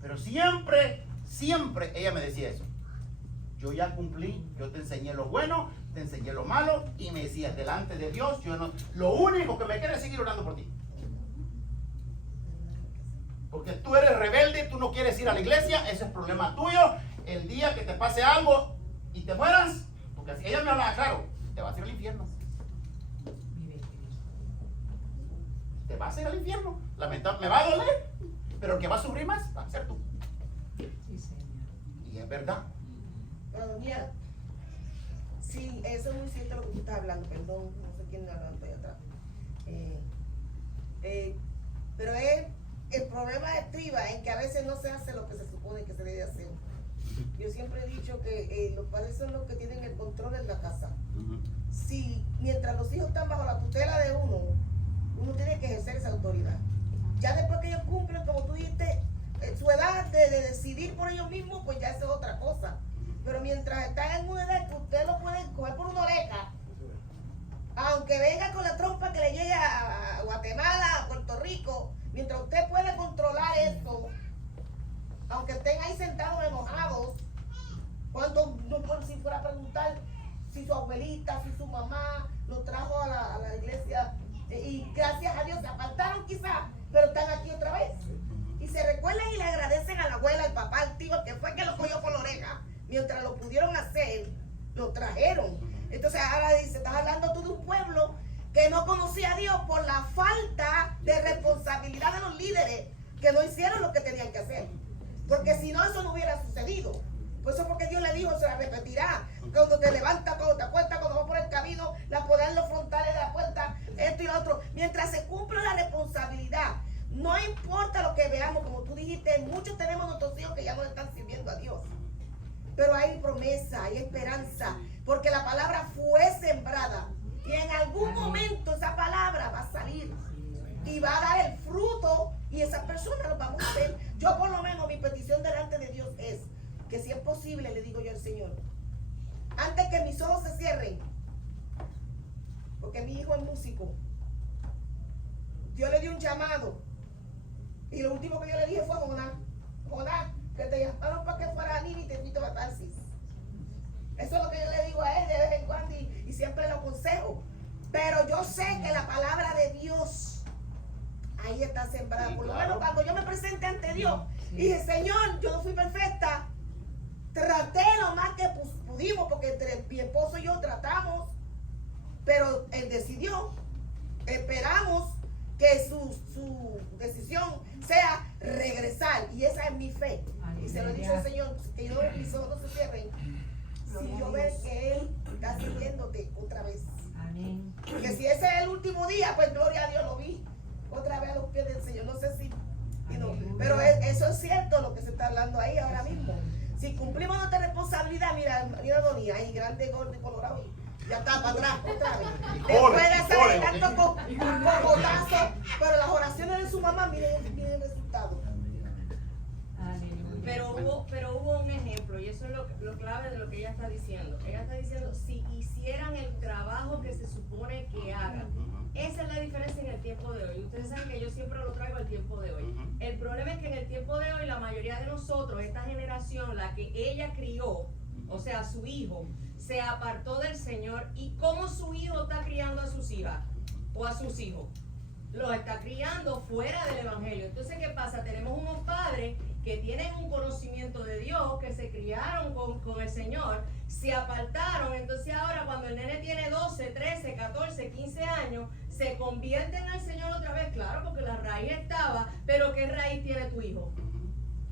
Pero siempre ella me decía eso. Yo ya cumplí, yo te enseñé lo bueno, te enseñé lo malo, y me decía, delante de Dios, yo no, lo único que me queda es seguir orando por ti. Porque tú eres rebelde, tú no quieres ir a la iglesia, ese es problema tuyo. El día que te pase algo y te mueras, porque así ella me hablaba claro, te vas a ir al infierno. Te vas a ir al infierno. Me va a doler, pero el que va a sufrir más va a ser tú. Y es verdad. Bueno, mira, sí, eso es muy cierto lo que tú estás hablando, perdón, no sé quién está hablando ahí atrás. Pero el problema estriba en que a veces no se hace lo que se supone que se debe hacer. Yo siempre he dicho que los padres son los que tienen el control de la casa. Si mientras los hijos están bajo la tutela de uno tiene que ejercer esa autoridad. Ya después que ellos cumplen, como tú dijiste, su edad de decidir por ellos mismos, pues ya eso es otra cosa. Pero mientras están en una edad que usted lo puede coger por una oreja, aunque venga con la trompa que le llegue a Guatemala, a Puerto Rico, mientras usted puede controlar esto, aunque estén ahí sentados enojados, cuando si fuera a preguntar si su abuelita, si su mamá lo trajo a la iglesia, y gracias a Dios se apartaron quizás, pero están aquí otra vez. Y se recuerdan y le agradecen a la abuela, al papá, al tío, que fue que lo cogió por la oreja. Mientras lo pudieron hacer, lo trajeron. Entonces ahora dice, estás hablando tú de un pueblo que no conocía a Dios por la falta de responsabilidad de los líderes, que no hicieron lo que tenían que hacer. Porque si no, eso no hubiera sucedido. Por eso porque Dios le dijo, se la repetirá. Cuando te levantas, cuando te acuestas, cuando vas por el camino, la poder los frontales de la puerta, esto y lo otro. Mientras se cumpla la responsabilidad, no importa lo que veamos, como tú dijiste, muchos tenemos nuestros hijos que ya no le están sirviendo a Dios. Pero hay promesa, hay esperanza, porque la palabra fue sembrada. Y en algún momento esa palabra va a salir y va a dar el fruto y esas personas lo vamos a ver. Yo por lo menos mi petición delante de Dios es que si es posible, le digo yo al Señor, antes que mis ojos se cierren, porque mi hijo es músico, Dios le dio un llamado y lo último que yo le dije fue, Jonás, que te llamaron para que fuera a Nínive y te invito a Tarsis. Eso es lo que yo le digo a él de vez en cuando y siempre lo aconsejo. Pero yo sé que la palabra de Dios ahí está sembrada. Sí, por lo claro. menos cuando yo me presente ante Dios y dije, Señor, yo no fui perfecta. Traté lo más que pudimos, porque entre mi esposo y yo tratamos, pero él decidió. Esperamos que su decisión sea regresar, y esa es mi fe. Y se lo he dicho al Señor, que yo mis ojos no se cierren. Si yo veo que Él está sirviéndote otra vez. Amén. Que si ese es el último día, pues gloria a Dios, lo vi otra vez a los pies del Señor. No sé si, pero eso es cierto lo que se está hablando ahí ahora mismo. Si cumplimos nuestra responsabilidad, mira Donía, ahí grande, gordo y colorado, ya está para atrás otra vez. Después de hacer tanto cocotazo, pero las oraciones de su mamá, miren el resultado. Aleluya. Pero hubo un ejemplo, y eso es lo clave de lo que ella está diciendo. Ella está diciendo, si hicieran el trabajo que se supone que hagan. Esa es la diferencia en el tiempo de hoy. Ustedes saben que yo siempre lo traigo al tiempo de hoy. El problema es que en el tiempo de hoy, la mayoría de nosotros, esta generación, la que ella crió, o sea, su hijo, se apartó del Señor. ¿Y cómo su hijo está criando a sus hijas o a sus hijos? Los está criando fuera del Evangelio. Entonces, ¿qué pasa? Tenemos unos padres que tienen un conocimiento de Dios, que se criaron con el Señor, se apartaron. Entonces ahora cuando el nene tiene 12, 13, 14, 15 años, se convierten al Señor otra vez. Claro, porque la raíz estaba, pero ¿qué raíz tiene tu hijo?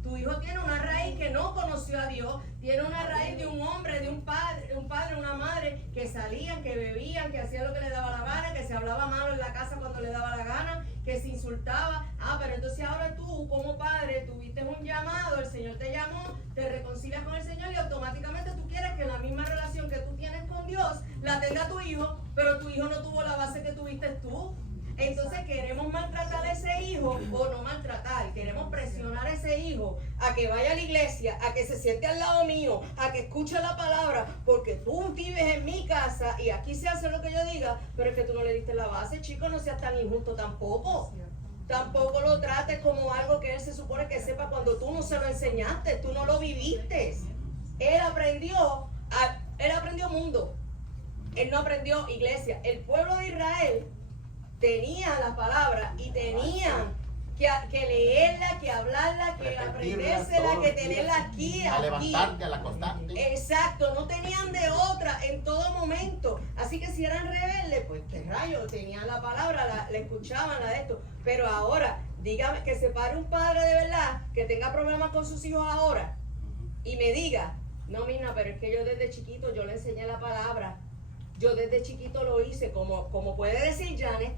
Tu hijo tiene una raíz que no conoció a Dios, tiene una raíz de un hombre, de un padre, una madre, que salían, que bebían, que hacían lo que le daba la gana, que se hablaba malo en la casa cuando le daba la gana, que se insultaba. Pero entonces ahora tú como padre tuviste un llamado, el Señor te llamó, te reconcilias con el Señor y automáticamente tú quieres que la misma relación que tú tienes con Dios la tenga tu hijo, pero tu hijo no tuvo la base que tuviste tú. Entonces queremos maltratar a ese hijo, o no maltratar, queremos presionar a ese hijo a que vaya a la iglesia, a que se siente al lado mío, a que escuche la palabra, porque tú vives en mi casa y aquí se hace lo que yo diga, pero es que tú no le diste la base, chico, no seas tan injusto tampoco. Tampoco lo trates como algo que él se supone que sepa cuando tú no se lo enseñaste, tú no lo viviste. Él aprendió mundo, él no aprendió iglesia. El pueblo de Israel tenía la palabra y tenían que leerla, que hablarla, que aprendérsela, que tenerla aquí. A levantarte, al acostarte. Exacto, no tenían de otra en todo momento. Así que si eran rebeldes, pues qué rayos, tenían la palabra, la escuchaban, la de esto. Pero ahora, dígame, que se pare un padre de verdad que tenga problemas con sus hijos ahora y me diga, no, Mina, pero es que yo desde chiquito yo le enseñé la palabra. Yo desde chiquito lo hice, como puede decir Janet,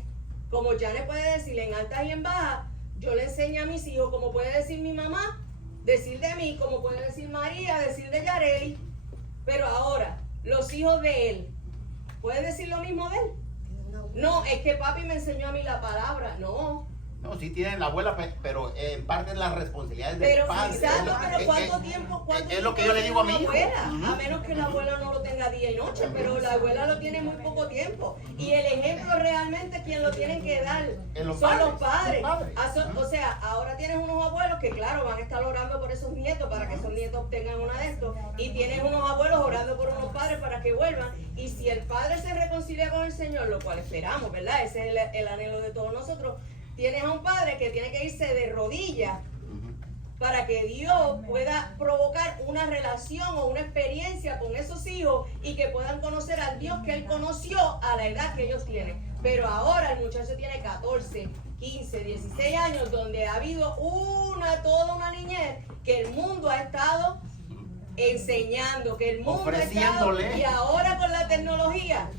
como Janet puede decir en alta y en baja, yo le enseño a mis hijos, como puede decir mi mamá, decir de mí, como puede decir María, decir de Yareli. Pero ahora, los hijos de él, ¿pueden decir lo mismo de él? No, es que papi me enseñó a mí la palabra, no. No, sí tienen la abuela, pero en parte es la responsabilidad del Pero padre. exacto, pero ¿cuánto tiempo es lo que yo le digo a mi hijo. Abuela? A menos que la abuela no lo tenga día y noche, pero la abuela lo tiene muy poco tiempo. Y el ejemplo realmente quien lo tienen que dar son los padres. O sea, ahora tienes unos abuelos que claro, van a estar orando por esos nietos para que esos nietos obtengan una de estos. Y tienes unos abuelos orando por unos padres para que vuelvan. Y si el padre se reconcilia con el Señor, lo cual esperamos, ¿verdad? Ese es el anhelo de todos nosotros. tienes a un padre que tiene que irse de rodillas Ujú. para que Dios pueda provocar una relación o una experiencia con esos hijos y que puedan conocer al Dios que él conoció a la edad que ellos tienen. Pero ahora el muchacho tiene 14, 15, 16 años, donde ha habido toda una niñez que el mundo ha estado enseñando, que el mundo ha estado, Ofreciéndole. y ahora con la tecnología,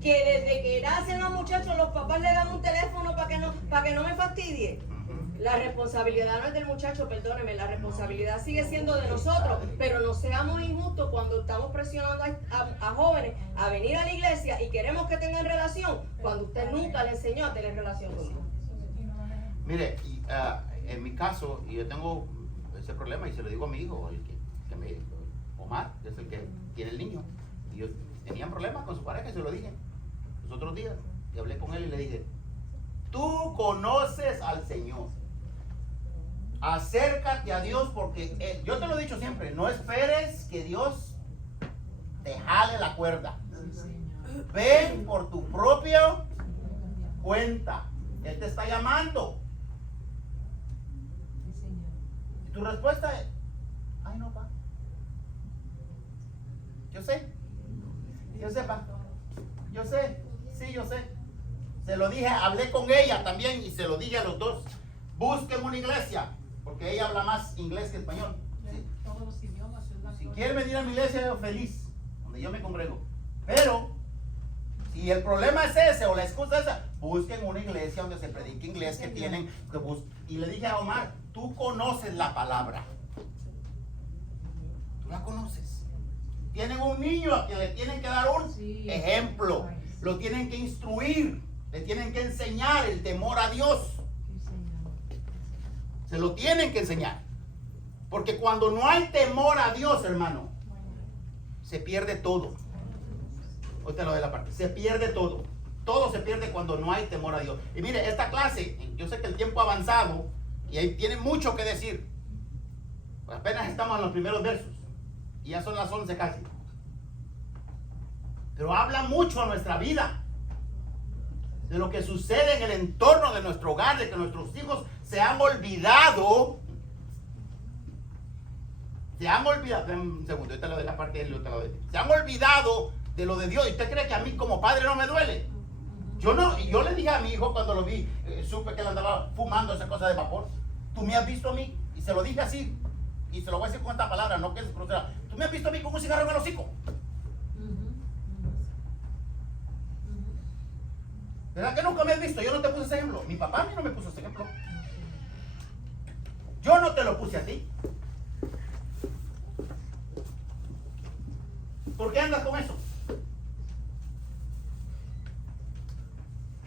que desde que nacen los muchachos, los papás le dan un teléfono para que no me fastidie. Ujú. La responsabilidad no es del muchacho, perdóneme, la responsabilidad sigue siendo de nosotros, pero no seamos injustos cuando estamos presionando a jóvenes a venir a la iglesia y queremos que tengan relación, cuando usted nunca le enseñó a tener relación con Dios. Mire, en mi caso, y yo tengo ese problema y se lo digo a mi hijo, Omar, que es el que tiene el niño. Y yo tenía problemas con su pareja y se lo dije los otros días. Y hablé con él y le dije, tú conoces al Señor. Acércate a Dios porque yo te lo he dicho siempre, no esperes que Dios te jale la cuerda. Ven por tu propia cuenta. Él te está llamando. Y tu respuesta es, ay no, pa. Yo sé, pa. Yo sé, sí, yo sé. Se lo dije, hablé con ella también y se lo dije a los dos. Busquen una iglesia, porque ella habla más inglés que español. ¿Sí? Todos los idiomas. Si quieren venir a mi iglesia, yo feliz, donde yo me congrego. Pero, si el problema es ese o la excusa es esa, busquen una iglesia donde se predique inglés, que tienen que y le dije a Omar, tú conoces la palabra. Tú la conoces. Tienen un niño a quien le tienen que dar un ejemplo. Lo tienen que instruir. Le tienen que enseñar el temor a Dios. Se lo tienen que enseñar. Porque cuando no hay temor a Dios, hermano, se pierde todo. Ahorita lo de la parte. Se pierde todo. Todo se pierde cuando no hay temor a Dios. Y mire, esta clase, yo sé que el tiempo ha avanzado y ahí tiene mucho que decir. Apenas estamos en los primeros versos. Y ya son las 11 casi. Pero habla mucho a nuestra vida. De lo que sucede en el entorno de nuestro hogar, de que nuestros hijos se han olvidado. Se han olvidado. Un segundo, esta es lo de la parte de otra vez. Se han olvidado de lo de Dios. ¿Y usted cree que a mí como padre no me duele? Yo no, y yo le dije a mi hijo cuando lo vi, supe que él andaba fumando esa cosa de vapor. Tú me has visto a mí, y se lo dije así, y se lo voy a decir con esta palabra, no que es grosera. Tú me has visto a mí con un cigarro en el hocico. ¿Verdad que nunca me has visto? Yo no te puse ese ejemplo. Mi papá a mí no me puso ese ejemplo. Yo no te lo puse a ti. ¿Por qué andas con eso?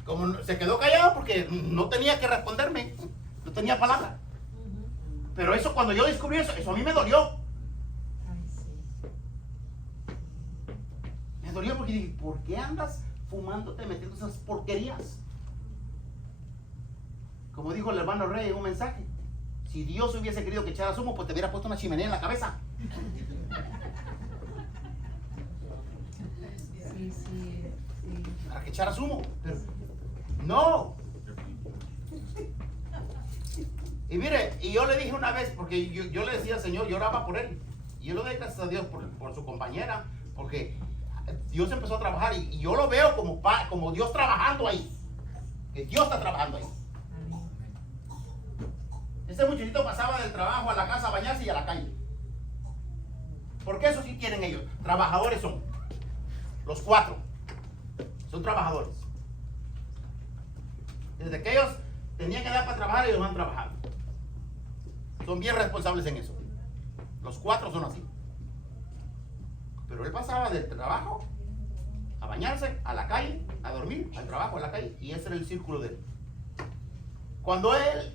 Como se quedó callado porque no tenía que responderme. No tenía palabra. Pero eso, cuando yo descubrí eso, eso a mí me dolió. Me dolió porque dije, ¿por qué andas fumándote, metiendo esas porquerías? Como dijo el hermano Rey en un mensaje, si Dios hubiese querido que echaras humo, pues te hubiera puesto una chimenea en la cabeza. Para que echaras humo. Pero no. Y mire, y yo le dije una vez, porque yo le decía al Señor, yo oraba por él. Y yo le doy gracias a Dios por su compañera, porque Dios empezó a trabajar y yo lo veo como Dios trabajando ahí. Que Dios está trabajando ahí. Ese muchachito pasaba del trabajo a la casa a bañarse y a la calle. Porque eso sí quieren ellos. Trabajadores son. Los 4. Son trabajadores. Desde que ellos tenían que dar para trabajar, ellos van trabajando. Son bien responsables en eso. Los 4 son así. Pero él pasaba del trabajo a bañarse, a la calle, a dormir, al trabajo, a la calle. Y ese era el círculo de él. Cuando él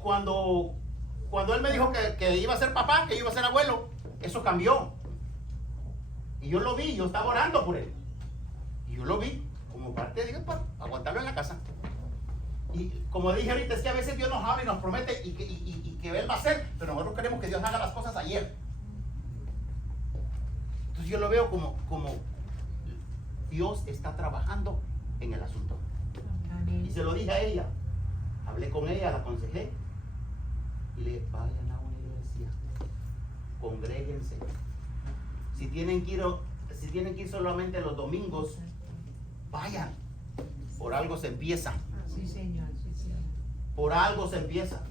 me dijo que iba a ser papá, que iba a ser abuelo, eso cambió. Y yo lo vi, yo estaba orando por él. Y yo lo vi como parte de Dios para aguantarlo en la casa. Y como dije ahorita, es que a veces Dios nos habla y nos promete y que Él va a hacer, pero nosotros queremos que Dios haga las cosas ayer. Entonces yo lo veo como Dios está trabajando en el asunto. Y se lo dije a ella, Hablé con ella, la aconsejé y le dije, vayan a una iglesia, congréguense. Si tienen que ir solamente los domingos, vayan. Por algo se empieza. Sí, señor, sí, señor. Por algo se empieza.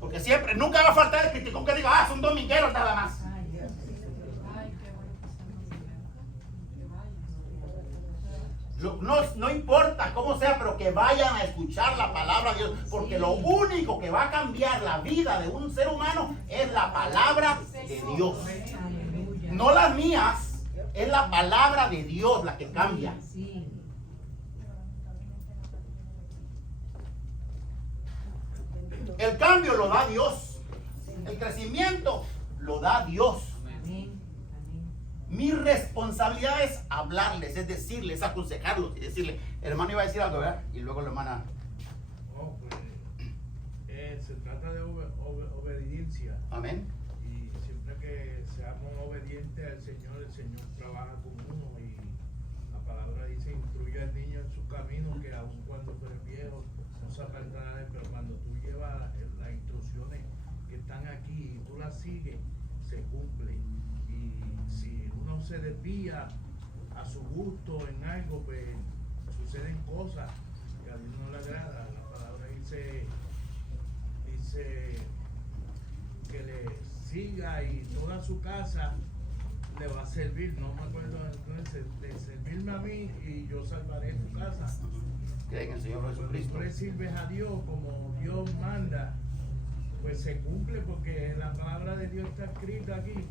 Porque siempre, nunca va a faltar el criticón que diga, son domingueros nada más. Ay, Dios. No importa cómo sea, pero que vayan a escuchar la palabra de Dios. Porque lo único que va a cambiar la vida de un ser humano es la palabra de Dios. Aleluya. No las mías, es la palabra de Dios la que cambia. Sí. El cambio lo da Dios. El crecimiento lo da Dios. Amén. Amén. Mi responsabilidad es hablarles, es decirles, aconsejarlos y decirles, hermano iba a decir algo, ¿verdad? Y luego la hermana. No, pues se trata de obediencia. Amén. Y siempre que seamos obedientes al Señor, el Señor trabaja con uno. Y la palabra dice, instruye al niño en su camino, que aun cuando fuere viejo, no se apartará de él. Pero cuando tú llevas las instrucciones que están aquí y tú las sigues, se cumplen. Y si uno se desvía a su gusto en algo, pues suceden cosas que a Dios no le agrada. La palabra dice que le siga y toda su casa le va a servir. No me acuerdo entonces de servirme a mí y yo salvaré tu casa. Creen en el Señor Cuando Jesucristo. tú le sirves a Dios como Dios manda, pues se cumple, porque la palabra de Dios está escrita aquí.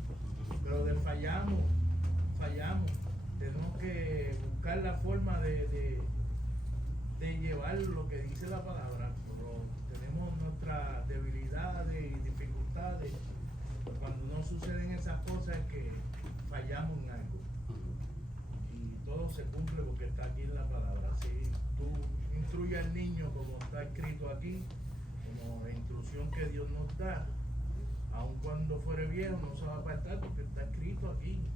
Pero fallamos. Tenemos que buscar la forma de llevar lo que dice la palabra. Pero tenemos nuestras debilidades y dificultades. Cuando no suceden esas cosas es que fallamos en algo. Y todo se cumple porque está aquí en la palabra. Si tú instruyes al niño como está escrito aquí, como la instrucción que Dios nos da, aun cuando fuere viejo no se va a apartar porque está escrito aquí.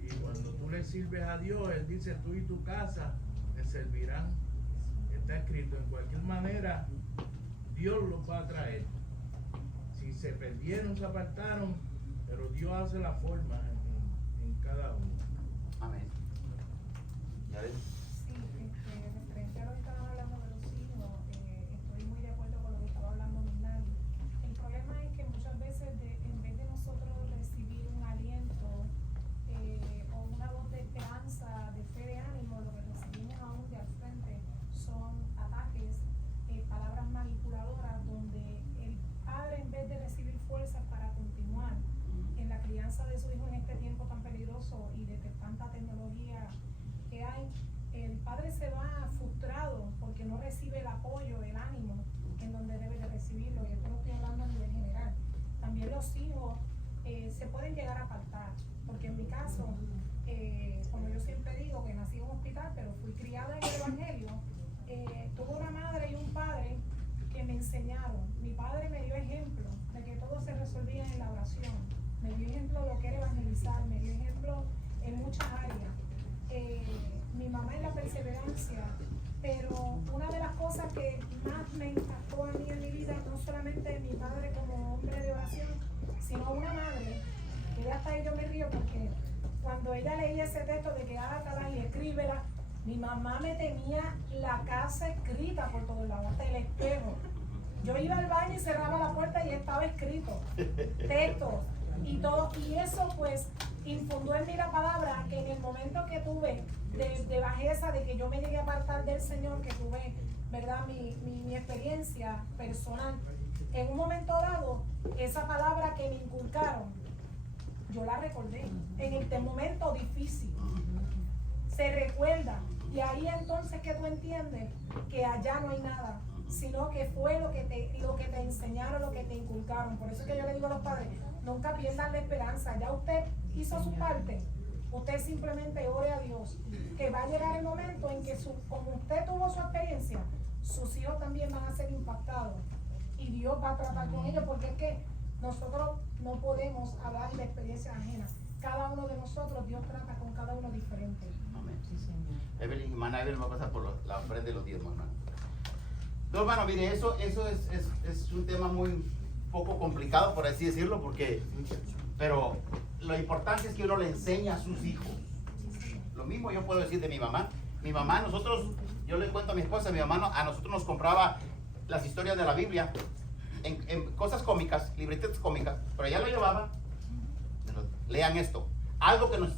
Y cuando tú le sirves a Dios, Él dice, tú y tu casa me servirán. Está escrito. En cualquier manera, Dios los va a traer. Si se perdieron, se apartaron, pero Dios hace la forma en cada uno. Amén. ¿Ya ves? Sí, referente a lo que estaban hablando de los hijos, estoy muy de acuerdo con lo que estaba hablando Minali. El problema es que muchas veces en vez de nosotros recibir un aliento o una voz de esperanza, de fe, de ánimo, lo que recibimos aún de al frente son ataques, palabras manipuladoras, donde el padre, en vez de recibir fuerzas para continuar en la crianza de su hijo en este tiempo tan peligroso y de tanta tecnología que hay, el padre se va frustrado porque no recibe el apoyo, el ánimo en donde debe de recibirlo. Y esto lo estoy hablando a nivel general. También los hijos se pueden llegar a apartar, porque en mi caso, como yo siempre digo, que nací en un hospital, pero fui criada en el evangelio, tuve una madre y un padre que me enseñaron. Mi padre me dio ejemplo de que todo se resolvía en la oración, me dio ejemplo de lo que era evangelizar, me dio ejemplo en muchas áreas. Mi mamá en la perseverancia, pero una de las cosas que más me impactó a mí en mi vida, no solamente mi padre como hombre de oración, sino una madre, que hasta ahí yo me río porque cuando ella leía ese texto de que hágala y escríbela, mi mamá me tenía la casa escrita por todos lados, hasta el espejo. Yo iba al baño y cerraba la puerta y estaba escrito, textos y todo, y eso pues infundó en mí la palabra, que en el momento que tuve de bajeza, de que yo me llegué a apartar del Señor, que tuve, ¿verdad?, mi experiencia personal, en un momento dado, esa palabra que me inculcaron, yo la recordé en el momento difícil, se recuerda, y ahí entonces que tú entiendes que allá no hay nada, sino que fue lo que te enseñaron, lo que te inculcaron. Por eso es que yo le digo a los padres, nunca pierdan la esperanza. Ya usted hizo su parte, usted simplemente ore a Dios, que va a llegar el momento en que como usted tuvo su experiencia, sus hijos también van a ser impactados y Dios va a tratar con ellos, porque es que nosotros no podemos hablar de experiencias ajenas. Cada uno de nosotros, Dios trata con cada uno diferente. Amén. Sí, señor. Evelyn, hermana Evelyn va a pasar por la ofrenda de los diezmos, hermano. Entonces, bueno, mire, eso es un tema muy poco complicado, por así decirlo, pero lo importante es que uno le enseña a sus hijos. Lo mismo yo puedo decir de mi mamá. Mi mamá, yo le cuento a mi esposa, mi mamá a nosotros nos compraba las historias de la Biblia en cosas cómicas, libretas cómicas, pero ella lo llevaba. Lean esto, algo que nos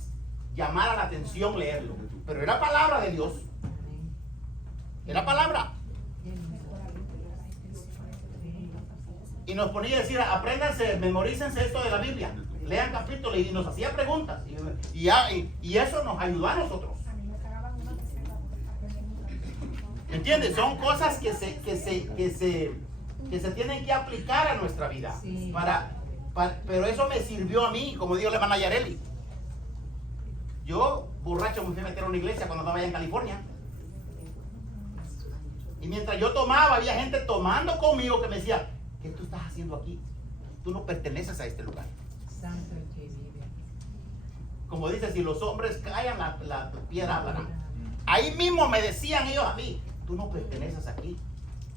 llamara la atención leerlo, pero era palabra de Dios, era palabra. Y nos ponía a decir, apréndanse, memorícense esto de la Biblia, lean capítulos, y nos hacía preguntas, y eso nos ayudó a nosotros. ¿Entiendes? Son cosas que se tienen que aplicar a nuestra vida. Sí. Pero eso me sirvió a mí, como dijo la hermana Yareli. Yo, borracho, me fui a meter a una iglesia cuando estaba allá en California. Y mientras yo tomaba, había gente tomando conmigo que me decía, ¿qué tú estás haciendo aquí? Tú no perteneces a este lugar. Santo el que vive. Como dice, si los hombres callan, la piedra hablará. Ahí mismo me decían ellos a mí, tú no perteneces aquí.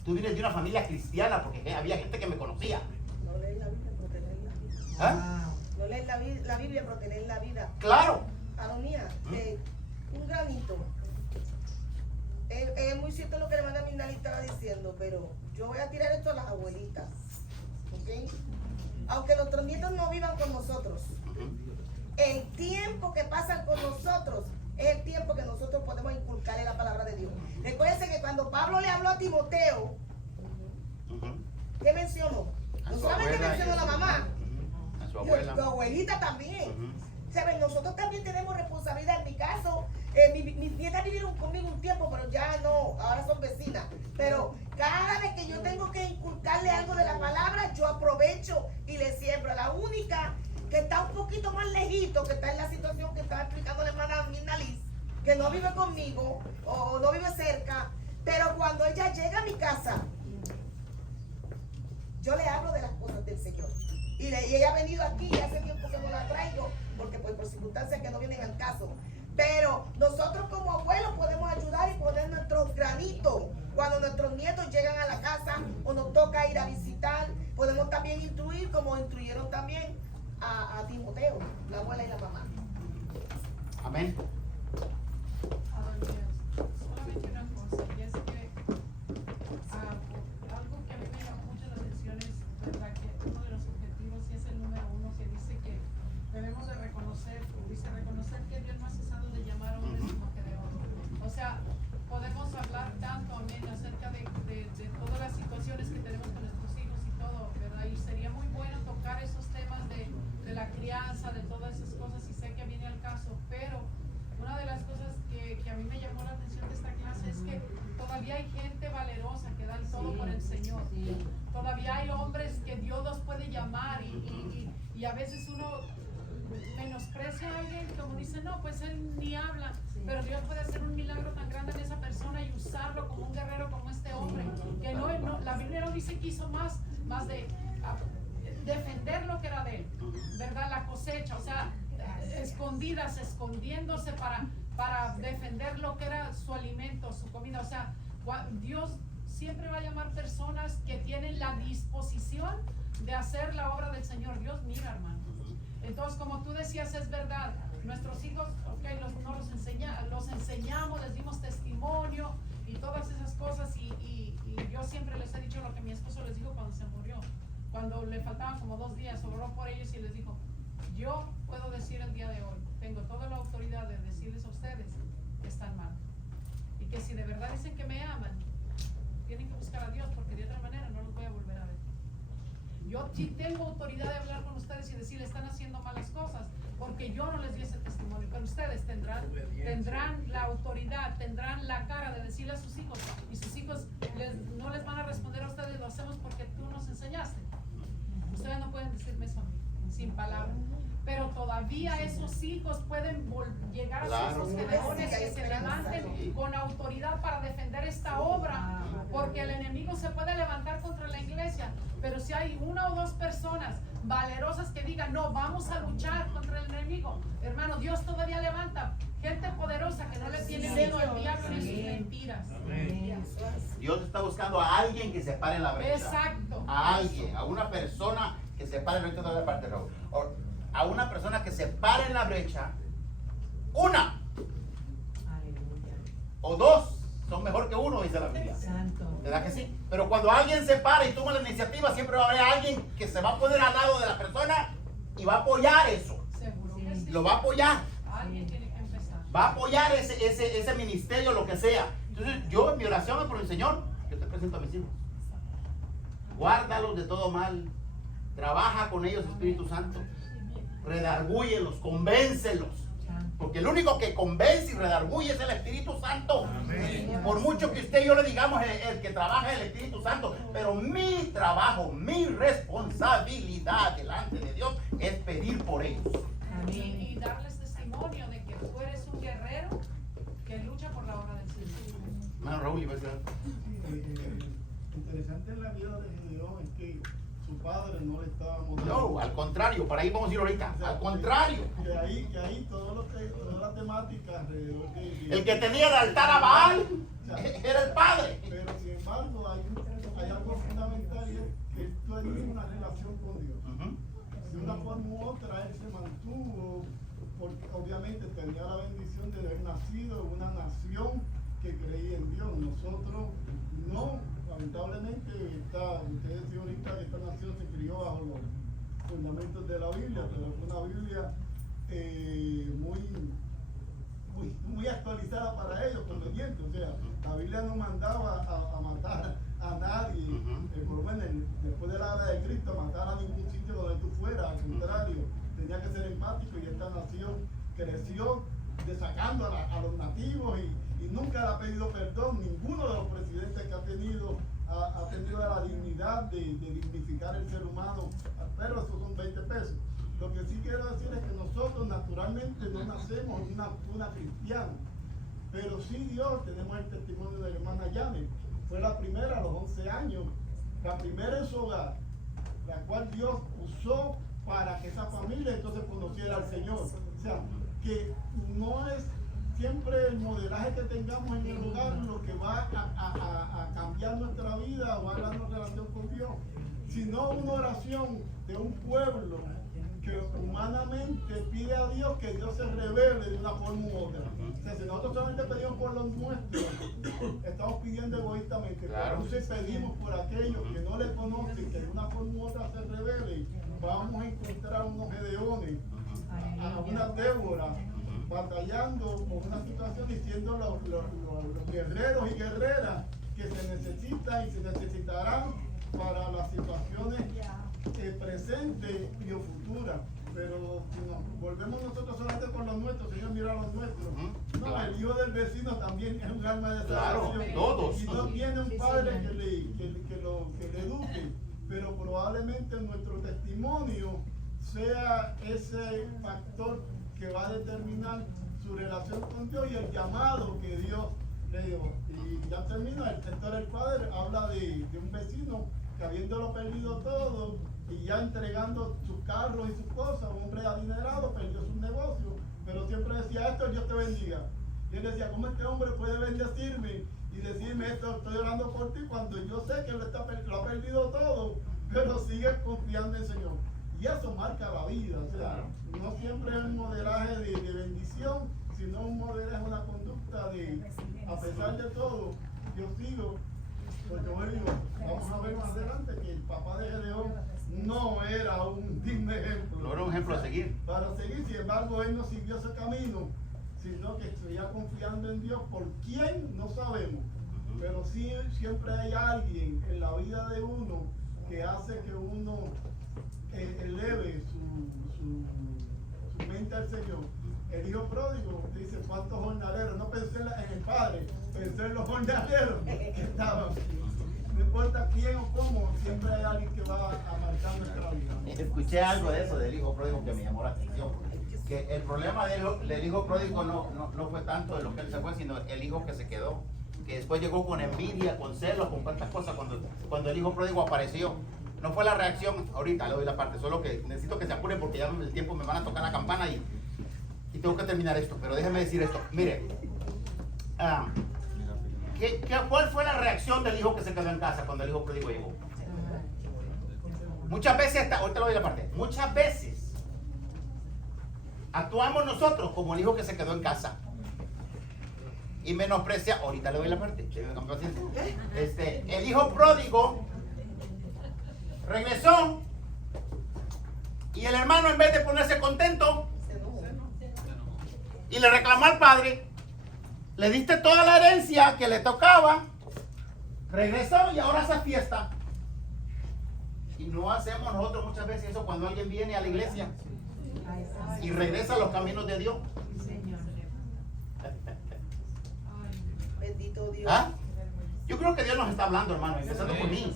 Tú vienes de una familia cristiana, porque había gente que me conocía. No lees la Biblia, pero tenés la vida. ¿Ah? No lees la Biblia, pero tenés la vida. Claro. Aronía, un granito. Es muy cierto lo que la hermana Minali estaba diciendo, pero yo voy a tirar esto a las abuelitas. ¿Ok? Aunque nuestros nietos no vivan con nosotros, el tiempo que pasan con nosotros es el tiempo que nosotros podemos inculcarle la palabra de Dios. Recuérdense que cuando Pablo le habló a Timoteo, ¿qué mencionó? A No su solamente abuela mencionó a la mamá, a su abuela. tu abuelita también. ¿Saben? Nosotros también tenemos responsabilidad. En mi caso, mis nietas vivieron conmigo un tiempo, pero ya no, ahora son vecinas. Pero cada vez que yo tengo que inculcarle algo de la palabra, yo aprovecho y le siembro. La única que está un poquito más lejito, que está en la situación que estaba explicando la hermana Mirnalis, que no vive conmigo o no vive cerca, pero cuando ella llega a mi casa, yo le hablo de las cosas del Señor. Y ella ha venido aquí y hace tiempo que no la traigo, porque pues, por circunstancias que no vienen al caso. Pero nosotros como abuelos podemos ayudar y poner nuestros granitos. Cuando nuestros nietos llegan a la casa o nos toca ir a visitar, podemos también instruir como instruyeron también a Timoteo, la abuela y la mamá. Amén. Solamente una cosa, y es que algo que a mí me llama mucho la atención es, ¿verdad?, que uno de los objetivos, y es el número 1, que dice que debemos de reconocer que Dios no ha cesado de llamar a hombres como Gedeón. O sea, podemos hablar tanto, amén, acerca de todas las situaciones que tenemos con nuestros hijos y todo, ¿verdad? Y sería muy bueno tocar esos temas de la crianza, de todas esas cosas, y sé que viene al caso, pero una de las cosas que a mí me llamó la atención de esta clase es que todavía hay gente valerosa que da el todo por el Señor. Todavía hay hombres que Dios los puede llamar y a veces uno menosprecia a alguien como dice, no, pues él ni habla, pero Dios puede hacer un milagro tan grande en esa persona y usarlo como un guerrero como este hombre, que no la Biblia no dice que hizo más de defender lo que era de él, ¿verdad? La cosecha, o sea, escondiéndose para defender lo que era su alimento, su comida. O sea, Dios siempre va a llamar personas que tienen la disposición de hacer la obra del Señor. Dios mira, hermano. Entonces, como tú decías, es verdad, nuestros hijos, los enseñamos, les dimos testimonio y todas esas cosas, y yo siempre les he dicho lo que mi esposo les dijo cuando se murió, cuando le faltaban como 2 días, oró por ellos y les dijo, yo puedo decir el día de hoy, tengo toda la autoridad de decirles a ustedes que están mal, y que si de verdad dicen que me aman, tienen que buscar a Dios, porque de otra manera no los voy a volver a ver. Yo sí tengo autoridad de hablar con ustedes y decirles están haciendo malas cosas, porque yo no les di ese testimonio, pero ustedes tendrán la autoridad, tendrán la cara de decirle a sus hijos, y sus hijos no les van a responder a ustedes, lo hacemos porque tú nos enseñaste. Ustedes no pueden decirme eso a mí, sin palabras, pero todavía esos hijos pueden llegar a ser esos gedeones que se levanten con autoridad para defender esta obra, porque el enemigo se puede levantar contra en la iglesia, pero si hay una o dos personas valerosas que digan, no, vamos a luchar contra el enemigo, hermano, Dios todavía levanta gente poderosa que no le tiene miedo al diablo ni sus mentiras. Amén. Dios está buscando a alguien que se pare en la brecha. Exacto. A alguien, a una persona que se pare en la brecha de la parte de Raúl. A una persona que se pare en la brecha. Una Aleluya. o dos son mejor que uno, dice la Biblia. Santo. ¿Verdad que sí? Pero cuando alguien se para y toma la iniciativa, siempre va a haber alguien que se va a poner al lado de la persona y va a apoyar eso. Seguro que sí. Lo va a apoyar. Alguien tiene que empezar. Va a apoyar ese ministerio, lo que sea. Entonces, yo en mi oración por el Señor, yo te presento a mis hijos. Guárdalos de todo mal. Trabaja con ellos, Espíritu Santo. Redargúyelos, convéncelos. Porque el único que convence y redarguye es el Espíritu Santo. Amén. Por mucho que usted y yo le digamos el que trabaja es el Espíritu Santo. Pero mi trabajo, mi responsabilidad delante de Dios es pedir por ellos. Y darles testimonio de que tú eres un guerrero que lucha por la obra del Señor. Hermano Raúl, iba a decir algo. Interesante en la vida de Gedeón es que su padre no le estaba mostrando. No, al contrario, para ahí vamos a ir ahorita. Al contrario. Que ahí toda la temática alrededor de El que tenía el altar a Baal era el padre. Pero sin embargo hay algo fundamental y es que él tenía una relación con Dios. De una forma u otra él se mantuvo, porque obviamente tenía la bendición de haber nacido en una nación que creía en Dios. Nosotros no, lamentablemente, usted decía ahorita que esta nación se crió bajo los fundamentos de la Biblia, pero fue una Biblia muy actualizada para ellos, conveniente. O sea, la Biblia no mandaba a matar a nadie, por lo menos después de la era de Cristo, a matar a ningún sitio donde tú fueras. Al contrario, tenía que ser empático, y esta nación creció sacando a los nativos y nunca le ha pedido perdón. Ninguno de los presidentes que ha tenido la dignidad de dignificar el ser humano, pero esos son 20 pesos. Lo que sí quiero decir es que nosotros naturalmente no nacemos en una cuna cristiana, pero sí Dios, tenemos el testimonio de la hermana Janet, fue la primera a los 11 años, la primera en su hogar, la cual Dios usó para que esa familia entonces conociera al Señor. O sea, que no es siempre el modelaje que tengamos en el hogar lo que va a cambiar nuestra vida o a darnos relación con Dios, sino una oración de un pueblo que humanamente pide a Dios que Dios se revele de una forma u otra. O sea, si nosotros solamente pedimos por los nuestros, estamos pidiendo egoístamente. Claro. Entonces pedimos por aquellos que no le conocen, que de una forma u otra se revele. Vamos a encontrar unos Gedeones, a una Débora, batallando con una situación, diciendo los guerreros y guerreras que se necesitan y se necesitarán para las situaciones presentes y futuras. Pero si nos volvemos nosotros solamente por los nuestros, Señor, mira a los nuestros. No, Claro. el hijo del vecino también es un alma de Claro, salvación. todos. Y no tiene un padre que le eduque, pero probablemente nuestro testimonio sea ese factor que va a determinar su relación con Dios y el llamado que Dios le dio. Y ya termina, el sector del padre habla de un vecino que habiéndolo perdido todo y ya entregando sus carros y sus cosas, un hombre adinerado, perdió sus negocios, pero siempre decía esto, Dios te bendiga. Y él decía, ¿cómo este hombre puede bendecirme y decirme esto, estoy orando por ti, cuando yo sé que lo ha perdido todo, pero sigue confiando en el Señor? Y eso marca la vida, o sea, no siempre es un modelaje de bendición, sino un modelaje, una conducta de, a pesar de todo, yo sigo, porque bueno, vamos a ver más adelante que el papá de Gedeón no era un digno ejemplo. No era un ejemplo a seguir. Para seguir, sin embargo, él no siguió ese camino, sino que seguía confiando en Dios. ¿Por quién? No sabemos. Pero sí, siempre hay alguien en la vida de uno que hace que uno eleve su mente al Señor. El hijo pródigo dice, ¿cuántos jornaleros? No pensé en el padre, pensé en los jornaleros que estaban. No importa quién o cómo, siempre hay alguien que va a marcar nuestra vida. Escuché algo de eso del hijo pródigo que me llamó la atención. Que el problema del hijo pródigo no fue tanto de lo que él se fue, sino el hijo que se quedó. que después llegó con envidia, con celos, con cuantas cosas cuando el hijo pródigo apareció. No fue la reacción, ahorita le doy la parte, solo que necesito que se apuren porque ya el tiempo me van a tocar la campana y tengo que terminar esto, pero déjeme decir esto. Mire, ¿cuál fue la reacción del hijo que se quedó en casa cuando el hijo pródigo llegó? Muchas veces, ahorita le doy la parte, muchas veces actuamos nosotros como el hijo que se quedó en casa y menosprecia, ahorita le doy la parte, el hijo pródigo regresó y el hermano, en vez de ponerse contento y le reclamó al padre, le diste toda la herencia que le tocaba, regresó y ahora hace fiesta. Y no hacemos nosotros muchas veces eso cuando alguien viene a la iglesia y regresa a los caminos de Dios. Bendito Dios. ¿Ah? Yo creo que Dios nos está hablando, hermano, empezando por mí.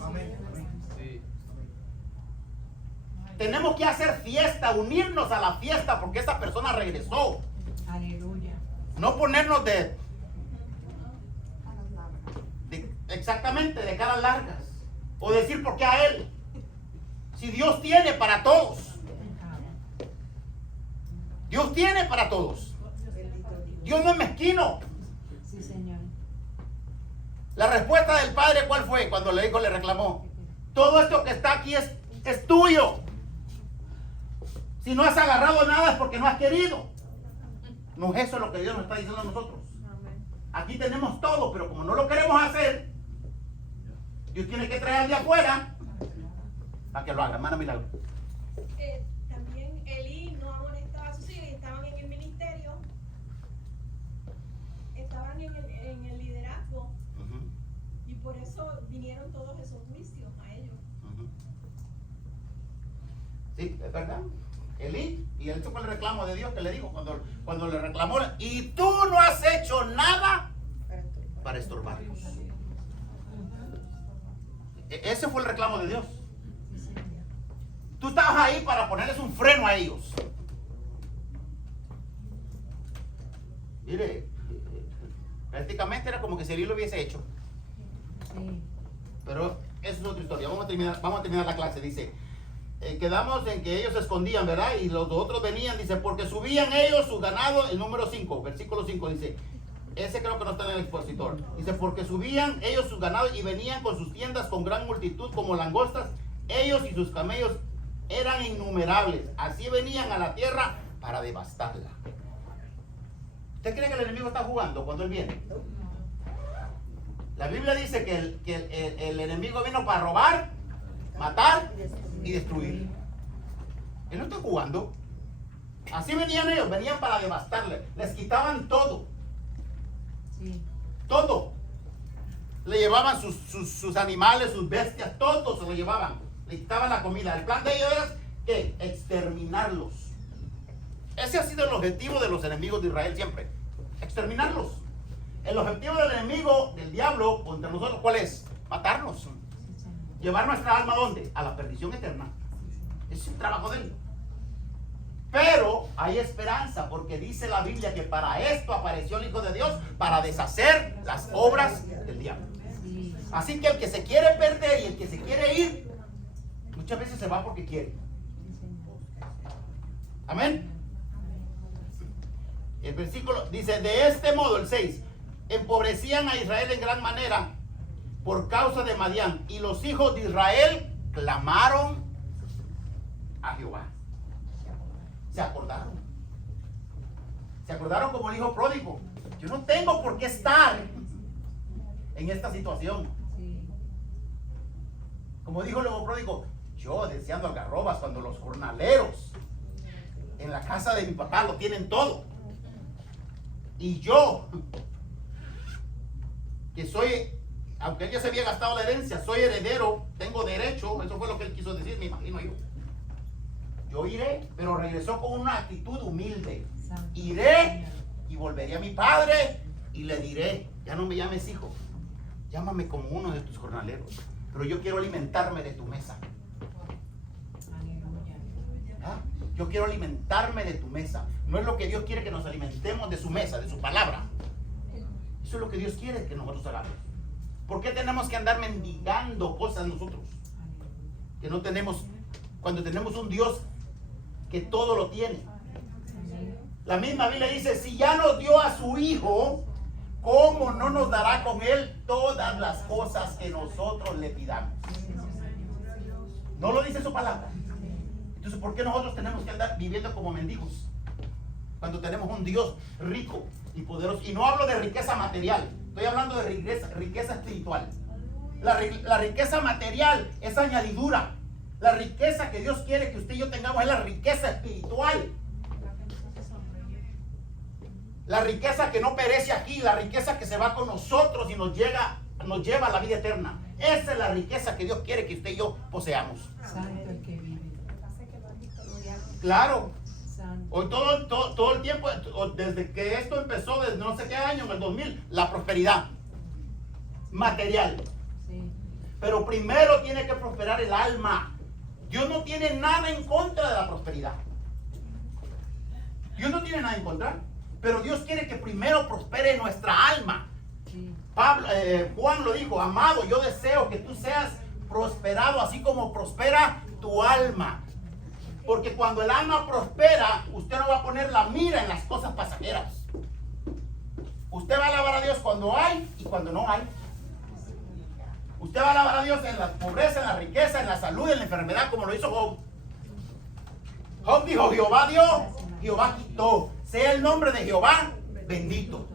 Tenemos que hacer fiesta, unirnos a la fiesta porque esa persona regresó. Aleluya. No ponernos exactamente de caras largas o decir por qué a él. Si Dios tiene para todos. Dios tiene para todos. Dios no es mezquino. Sí, Señor. La respuesta del padre, ¿cuál fue? Cuando el hijo le reclamó: todo esto que está aquí es tuyo. Si no has agarrado nada es porque no has querido. No es eso lo que Dios nos está diciendo a nosotros. Aquí tenemos todo, pero como no lo queremos hacer, Dios tiene que traer de afuera para que lo haga. Hermana Milagro. También Elí no amonestaba a sus hijos y estaban en el ministerio, estaban en el liderazgo, y por eso vinieron todos esos juicios a ellos. Sí, es verdad. Elí, y él fue el reclamo de Dios que le dijo cuando le reclamó: y tú no has hecho nada para estorbarlos. Ese fue el reclamo de Dios. Tú estabas ahí para ponerles un freno a ellos. Mire, prácticamente era como que si Elí lo hubiese hecho. Pero eso es otra historia. Vamos a terminar la clase. Dice, quedamos en que ellos se escondían, ¿verdad? Y los otros venían, dice, porque subían ellos su ganado. El número 5, versículo 5 dice, ese creo que no está en el expositor. Dice, porque subían ellos su ganado y venían con sus tiendas con gran multitud como langostas. Ellos y sus camellos eran innumerables. Así venían a la tierra para devastarla. ¿Usted cree que el enemigo está jugando cuando él viene? La Biblia dice que el enemigo vino para robar, matar y destruir. Él no está jugando. Así venían ellos, venían para devastarle. Les quitaban todo. Todo. Le llevaban sus animales, sus bestias, todo se lo llevaban. Le quitaban la comida. El plan de ellos era ¿qué? Exterminarlos. Ese ha sido el objetivo de los enemigos de Israel siempre. Exterminarlos. El objetivo del enemigo, del diablo, contra nosotros, ¿cuál es? Matarnos. Llevar nuestra alma ¿a dónde? A la perdición eterna. Ese es el trabajo de él. Pero hay esperanza, porque dice la Biblia que para esto apareció el Hijo de Dios, para deshacer las obras del diablo. Así que el que se quiere perder y el que se quiere ir, muchas veces se va porque quiere. Amén. El versículo dice, de este modo, el 6, empobrecían a Israel en gran manera por causa de Madián, y los hijos de Israel clamaron a Jehová. Se acordaron. Se acordaron como el hijo pródigo. Yo no tengo por qué estar en esta situación. Como dijo el hijo pródigo, yo deseando algarrobas cuando los jornaleros en la casa de mi papá lo tienen todo. Y yo, que soy, aunque él ya se había gastado la herencia, soy heredero, tengo derecho, eso fue lo que él quiso decir, me imagino yo. Yo iré, pero regresó con una actitud humilde. Iré y volveré a mi padre y le diré, ya no me llames hijo, llámame como uno de tus jornaleros, pero yo quiero alimentarme de tu mesa. ¿Ah? Yo quiero alimentarme de tu mesa. No es lo que Dios quiere, que nos alimentemos de su mesa, de su palabra. Eso Eso es lo que Dios quiere que nosotros hagamos. ¿Por qué tenemos que andar mendigando cosas nosotros? Que no tenemos, cuando tenemos un Dios que todo lo tiene. La misma Biblia dice, si ya nos dio a su Hijo, ¿cómo no nos dará con Él todas las cosas que nosotros le pidamos? ¿No lo dice su palabra? Entonces, ¿por qué nosotros tenemos que andar viviendo como mendigos? Cuando tenemos un Dios rico y poderoso. Y no hablo de riqueza material, estoy hablando de riqueza espiritual. La riqueza material es añadidura. La riqueza que Dios quiere que usted y yo tengamos es la riqueza espiritual. La riqueza que no perece aquí, la riqueza que se va con nosotros y nos lleva a la vida eterna. Esa es la riqueza que Dios quiere que usted y yo poseamos. Santo el que vive. Claro. Santo. Hoy todo el tiempo, desde que esto empezó, desde no sé qué año, en el 2000, la prosperidad material. Sí. Pero primero tiene que prosperar el alma. Dios no tiene nada en contra de la prosperidad. Dios no tiene nada en contra. Pero Dios quiere que primero prospere nuestra alma. Sí. Juan lo dijo, amado, yo deseo que tú seas prosperado así como prospera tu alma. Porque cuando el alma prospera, usted no va a poner la mira en las cosas pasajeras. Usted va a alabar a Dios cuando hay y cuando no hay. Usted va a alabar a Dios en la pobreza, en la riqueza, en la salud, en la enfermedad, como lo hizo Job. Job dijo, Jehová dio, Jehová quitó. Sea el nombre de Jehová bendito.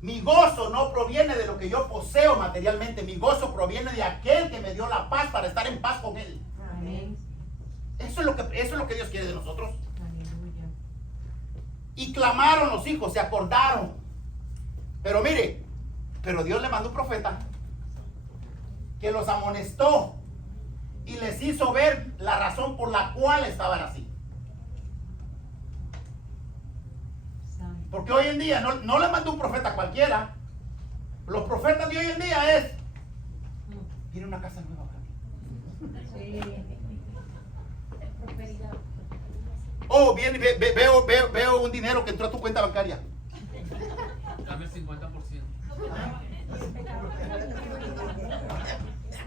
Mi gozo no proviene de lo que yo poseo materialmente. Mi gozo proviene de aquel que me dio la paz para estar en paz con Él. Amén. Eso es lo que Dios quiere de nosotros. Aleluya. Y clamaron los hijos, se acordaron. Pero mire, pero Dios le mandó un profeta que los amonestó y les hizo ver la razón por la cual estaban así. Porque hoy en día no le mandó un profeta cualquiera. Los profetas de hoy en día es, tiene una casa nueva para mí. Sí. Oh, viene, veo un dinero que entró a tu cuenta bancaria. Dame el 50%.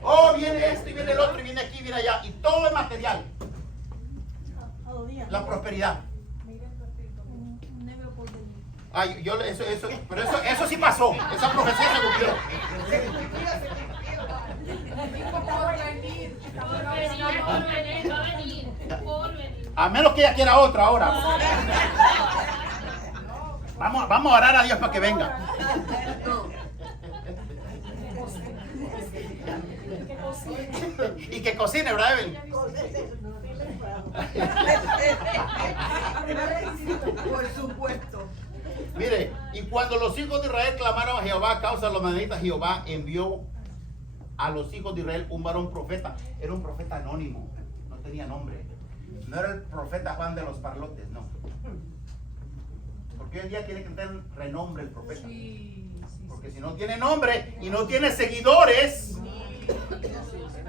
Oh, viene esto y viene el otro y viene aquí y viene allá. Y todo es material. La prosperidad. Ay, pero eso sí pasó. Esa profecía se cumplió. A menos que ella quiera otra ahora. Vamos a orar a Dios para que venga. Y que cocine, ¿verdad, Evelyn? Por supuesto. Mire, y cuando los hijos de Israel clamaron a Jehová a causa de los madianitas, Jehová envió a los hijos de Israel un varón profeta. Era un profeta anónimo, no tenía nombre. No era el profeta Juan de los Parlotes, no. Porque hoy en día tiene que tener renombre el profeta. Porque si no tiene nombre y no tiene seguidores,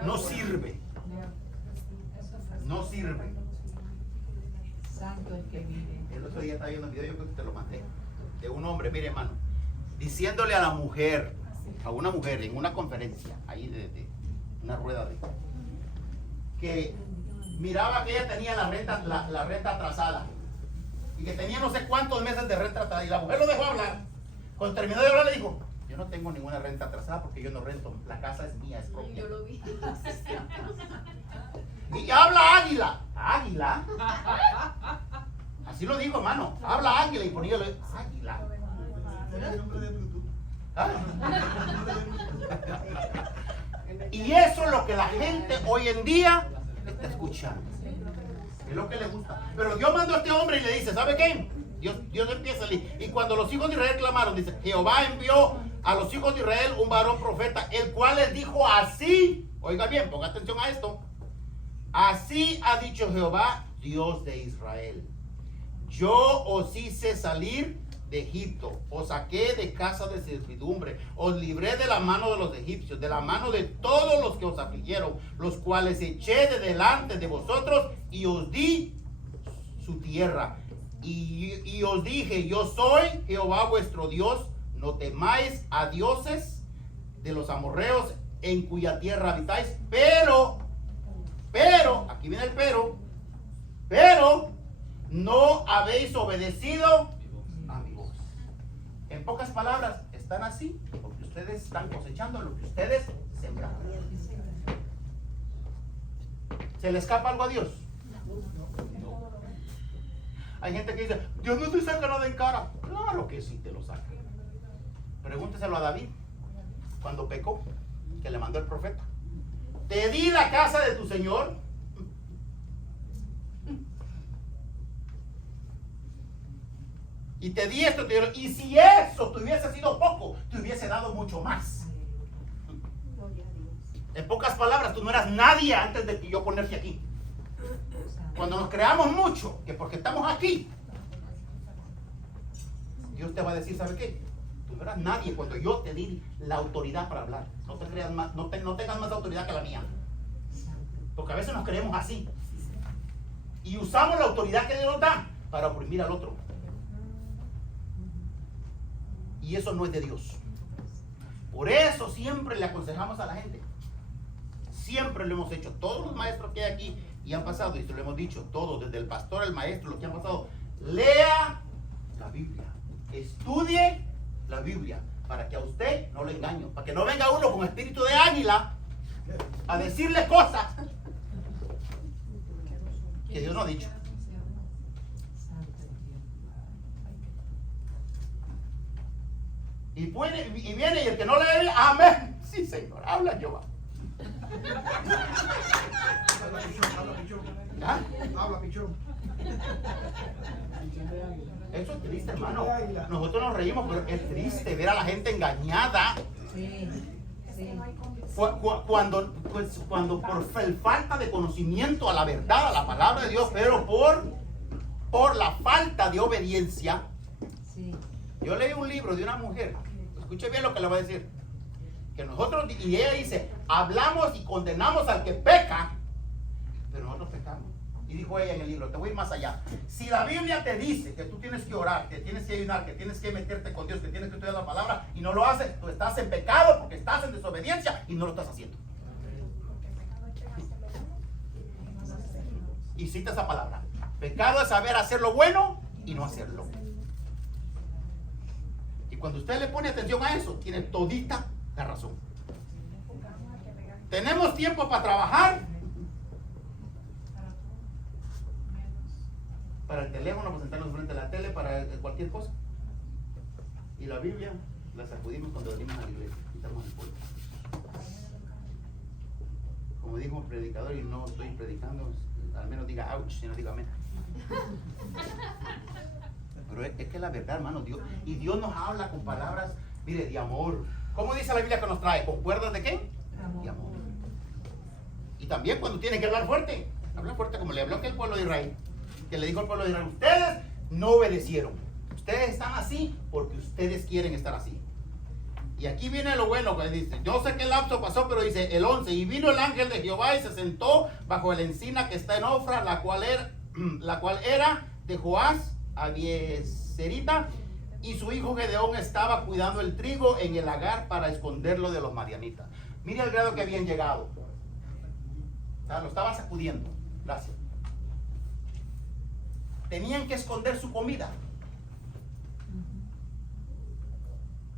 no sirve. No sirve. Santo el que vive. El otro día estaba viendo un video, yo creo que te lo mandé, de un hombre, mire hermano, diciéndole a la mujer, a una mujer en una conferencia, ahí de una rueda de, que miraba que ella tenía la renta atrasada y que tenía no sé cuántos meses de renta atrasada, y la mujer lo dejó hablar. Cuando terminó de hablar le dijo, yo no tengo ninguna renta atrasada porque yo no rento, la casa es mía, es propia. Yo lo vi. Y habla águila. ¿Águila? Así lo digo, hermano. Habla águila y ponía águila. El nombre de Bluetooth. ¿Ah? Y eso es lo que la gente hoy en día está escuchando. Es lo que le gusta. Pero Dios mandó a este hombre y le dice, ¿sabe qué? Dios empieza y cuando los hijos de Israel clamaron, dice, Jehová envió a los hijos de Israel un varón profeta, el cual les dijo así, oiga bien, ponga atención a esto, así ha dicho Jehová, Dios de Israel, yo os hice salir de Egipto, os saqué de casa de servidumbre, os libré de la mano de los egipcios, de la mano de todos los que os afligieron, los cuales eché de delante de vosotros y os di su tierra. Y os dije, yo soy Jehová vuestro Dios, no temáis a dioses de los amorreos en cuya tierra habitáis, pero, aquí viene el pero no habéis obedecido a mi voz. En pocas palabras, están así porque ustedes están cosechando lo que ustedes sembraron. ¿Se le escapa algo a Dios? Hay gente que dice, Dios no te saca nada en cara. Claro que sí te lo saca. Pregúnteselo a David cuando pecó, que le mandó el profeta. Te di la casa de tu Señor. Y te di esto, y si eso te hubiese sido poco, te hubiese dado mucho más. En pocas palabras, tú no eras nadie antes de que yo ponerte aquí. Cuando nos creamos mucho, que porque estamos aquí, Dios te va a decir, ¿sabe qué? Tú no eras nadie cuando yo te di la autoridad para hablar. No te creas más, no tengas más autoridad que la mía. Porque a veces nos creemos así. Y usamos la autoridad que Dios nos da para oprimir al otro. Y eso no es de Dios. Por eso siempre le aconsejamos a la gente. Siempre lo hemos hecho. Todos los maestros que hay aquí y han pasado, y se lo hemos dicho, todos, desde el pastor al maestro, los que han pasado, lea la Biblia. Estudie la Biblia. Para que a usted no le engañe. Para que no venga uno con espíritu de águila a decirle cosas que Dios no ha dicho. Y viene y el que no lee, amén. Sí, Señor, habla Jehová. ¿Ah? Habla, pichón. Eso es triste, hermano. Nosotros nos reímos, pero es triste ver a la gente engañada. Sí, sí. Cuando por falta de conocimiento a la verdad, a la palabra de Dios, pero por la falta de obediencia. Sí. Yo leí un libro de una mujer, escuche bien lo que le voy a decir, que nosotros, y ella dice, hablamos y condenamos al que peca, pero nosotros pecamos. Y dijo ella en el libro, te voy a ir más allá. Si la Biblia te dice que tú tienes que orar, que tienes que ayunar, que tienes que meterte con Dios, que tienes que estudiar la palabra y no lo haces, tú estás en pecado porque estás en desobediencia y no lo estás haciendo. Y cita esa palabra. Pecado es saber hacer lo bueno y no hacerlo. Y cuando usted le pone atención a eso, tiene todita la razón. Tenemos tiempo para trabajar. Para el teléfono, para sentarnos frente a la tele, para cualquier cosa. Y la Biblia la sacudimos cuando venimos a la iglesia. Quitamos el polvo. Como dijo un predicador, y no estoy predicando, al menos diga ouch, si no diga amén. Pero es que la verdad, hermano, Dios, y Dios nos habla con palabras, mire, de amor. ¿Cómo dice la Biblia que nos trae? ¿Con cuerdas de qué? De amor. Y también cuando tiene que hablar fuerte, habla fuerte como le habló aquel pueblo de Israel, que le dijo al pueblo de Israel, ustedes no obedecieron, ustedes están así porque ustedes quieren estar así. Y aquí viene lo bueno que dice, yo sé que el lapso pasó, pero dice el 11, y vino el ángel de Jehová y se sentó bajo la encina que está en Ofra, la cual era de Joás Abieserita, y su hijo Gedeón estaba cuidando el trigo en el lagar para esconderlo de los madianitas. Mire el grado que habían llegado. O sea, lo estaba sacudiendo. Gracias. Tenían que esconder su comida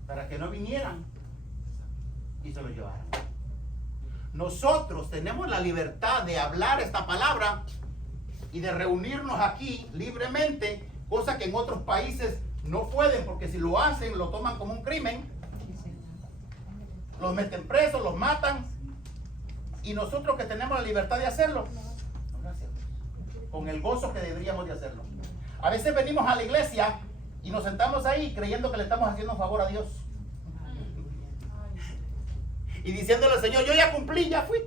para que no vinieran y se lo llevaran. Nosotros tenemos la libertad de hablar esta palabra y de reunirnos aquí libremente, cosa que en otros países no pueden, porque si lo hacen lo toman como un crimen, los meten presos, los matan. Y nosotros que tenemos la libertad de hacerlo, no lo hacemos con el gozo que deberíamos de hacerlo. A veces venimos a la iglesia y nos sentamos ahí creyendo que le estamos haciendo un favor a Dios y diciéndole al Señor, yo ya cumplí, ya fui.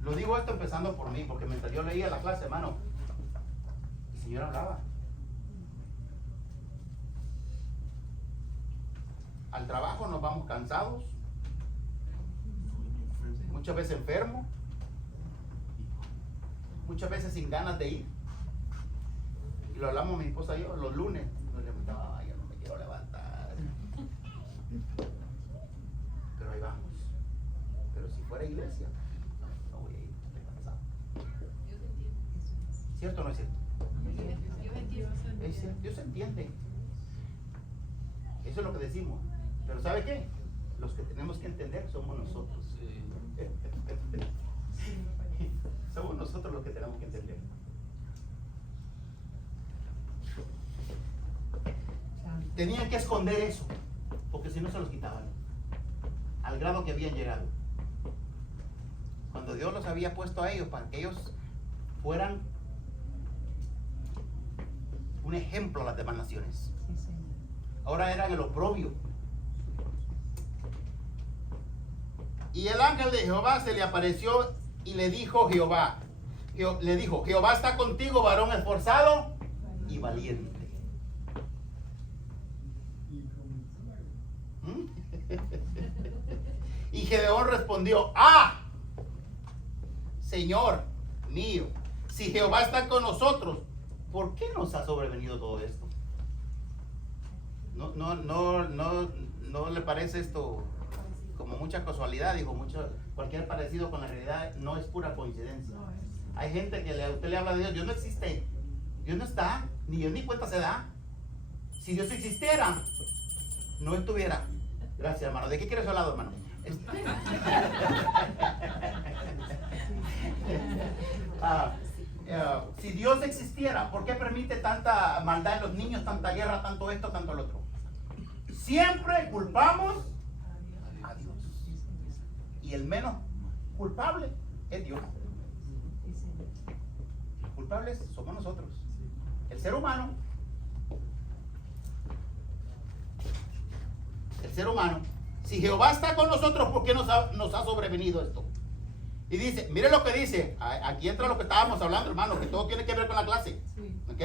Lo digo esto empezando por mí, porque mientras yo leía la clase, hermano, el Señor hablaba. Al trabajo nos vamos cansados, muchas veces enfermos, muchas veces sin ganas de ir. Y lo hablamos mi esposa y yo los lunes. Nos levantaba, yo no me quiero levantar. Pero ahí vamos. Pero si fuera iglesia, no voy a ir, estoy cansado. Dios entiende. ¿Cierto o no es cierto? Dios entiende. Es cierto, Dios entiende. Eso es lo que decimos. Pero ¿sabe qué? Los que tenemos que entender somos nosotros. Somos nosotros los que tenemos que entender. Tenían que esconder eso, porque si no se los quitaban, al grado que habían llegado. Cuando Dios los había puesto a ellos para que ellos fueran un ejemplo a las demás naciones. Sí, Señor. Ahora eran el oprobio. Y el ángel de Jehová se le apareció y le dijo Jehová, Jehová está contigo, varón esforzado y valiente. Y Gedeón respondió, Señor mío, si Jehová está con nosotros, ¿por qué nos ha sobrevenido todo esto? No le parece esto como mucha casualidad, digo, cualquier parecido con la realidad no es pura coincidencia. Hay gente que usted le habla de Dios, Dios no existe, Dios no está, ni Dios ni cuenta se da. Si Dios existiera, no estuviera. Gracias, hermano. ¿De qué quieres hablar, hermano? Si Dios existiera, ¿por qué permite tanta maldad en los niños, tanta guerra, tanto esto, tanto lo otro? Siempre culpamos a Dios. Y el menos culpable es Dios. Los culpables somos nosotros. El ser humano. El ser humano. Si Jehová está con nosotros, ¿por qué nos ha sobrevenido esto? Y dice, mire lo que dice. Aquí entra lo que estábamos hablando, hermano, que todo tiene que ver con la clase. ¿Ok?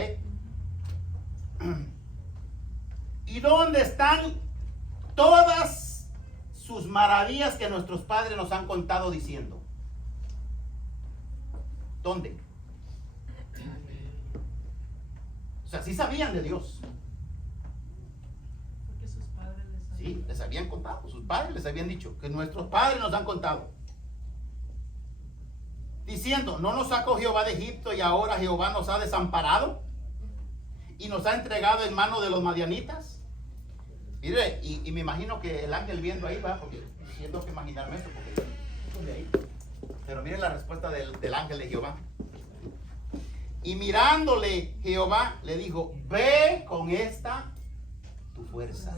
¿Y dónde están todas sus maravillas que nuestros padres nos han contado diciendo? ¿Dónde? O sea, sí sabían de Dios. Porque sus padres les han Sí, les habían contado. Sus padres les habían dicho que nuestros padres nos han contado. Diciendo, ¿no nos sacó Jehová de Egipto y ahora Jehová nos ha desamparado? Y nos ha entregado en manos de los madianitas. Mire, y me imagino que el ángel viendo ahí va, porque siento que imaginarme eso, porque de ahí. Pero mire la respuesta del ángel de Jehová. Y mirándole Jehová le dijo, ve con esta tu fuerza.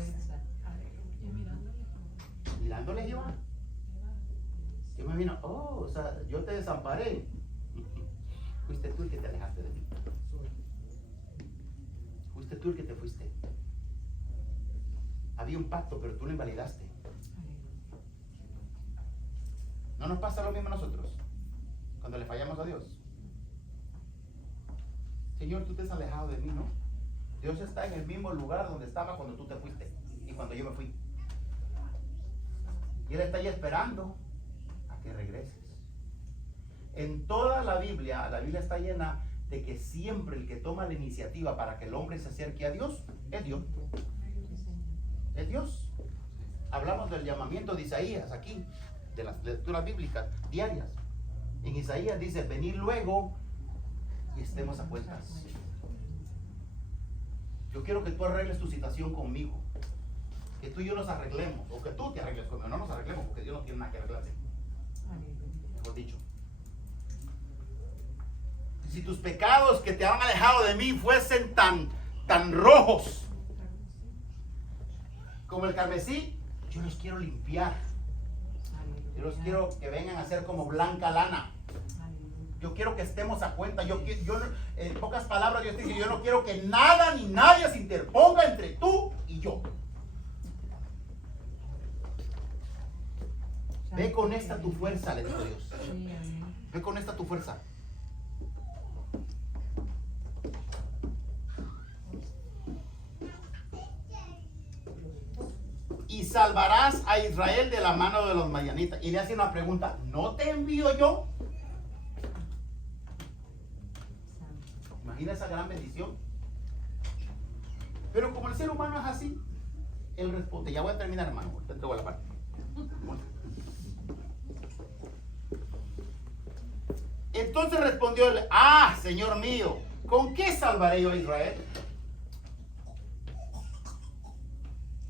Mirándole Jehová. Yo me imagino, o sea, yo te desamparé. Fuiste tú el que te alejaste de mí. Fuiste tú el que te fuiste. Había un pacto, pero tú lo invalidaste. ¿No nos pasa lo mismo a nosotros cuando le fallamos a Dios? Señor, tú te has alejado de mí, ¿no? Dios está en el mismo lugar donde estaba cuando tú te fuiste y cuando yo me fui. Y Él está ahí esperando a que regreses. En toda la Biblia está llena de que siempre el que toma la iniciativa para que el hombre se acerque a Dios es Dios. Es Dios. Hablamos del llamamiento de Isaías aquí, de las lecturas bíblicas diarias. En Isaías dice, venid luego y estemos a cuentas. Yo quiero que tú arregles tu situación conmigo. Que tú y yo nos arreglemos. O que tú te arregles conmigo. No nos arreglemos porque Dios no tiene nada que arreglarse. Mejor dicho. Si tus pecados que te han alejado de mí fuesen tan rojos como el carmesí, yo los quiero limpiar. Yo los quiero que vengan a ser como blanca lana. Yo quiero que estemos a cuenta. En pocas palabras, Dios dice, yo no quiero que nada ni nadie se interponga entre tú y yo. Ve con esta tu fuerza, le dijo Dios. Ve con esta tu fuerza. Y salvarás a Israel de la mano de los madianitas. Y le hace una pregunta, ¿no te envío yo? Imagina esa gran bendición. Pero como el ser humano es así, él responde. Ya voy a terminar, hermano. Te entrego la parte. Entonces respondió él: ah, Señor mío, ¿con qué salvaré yo a Israel?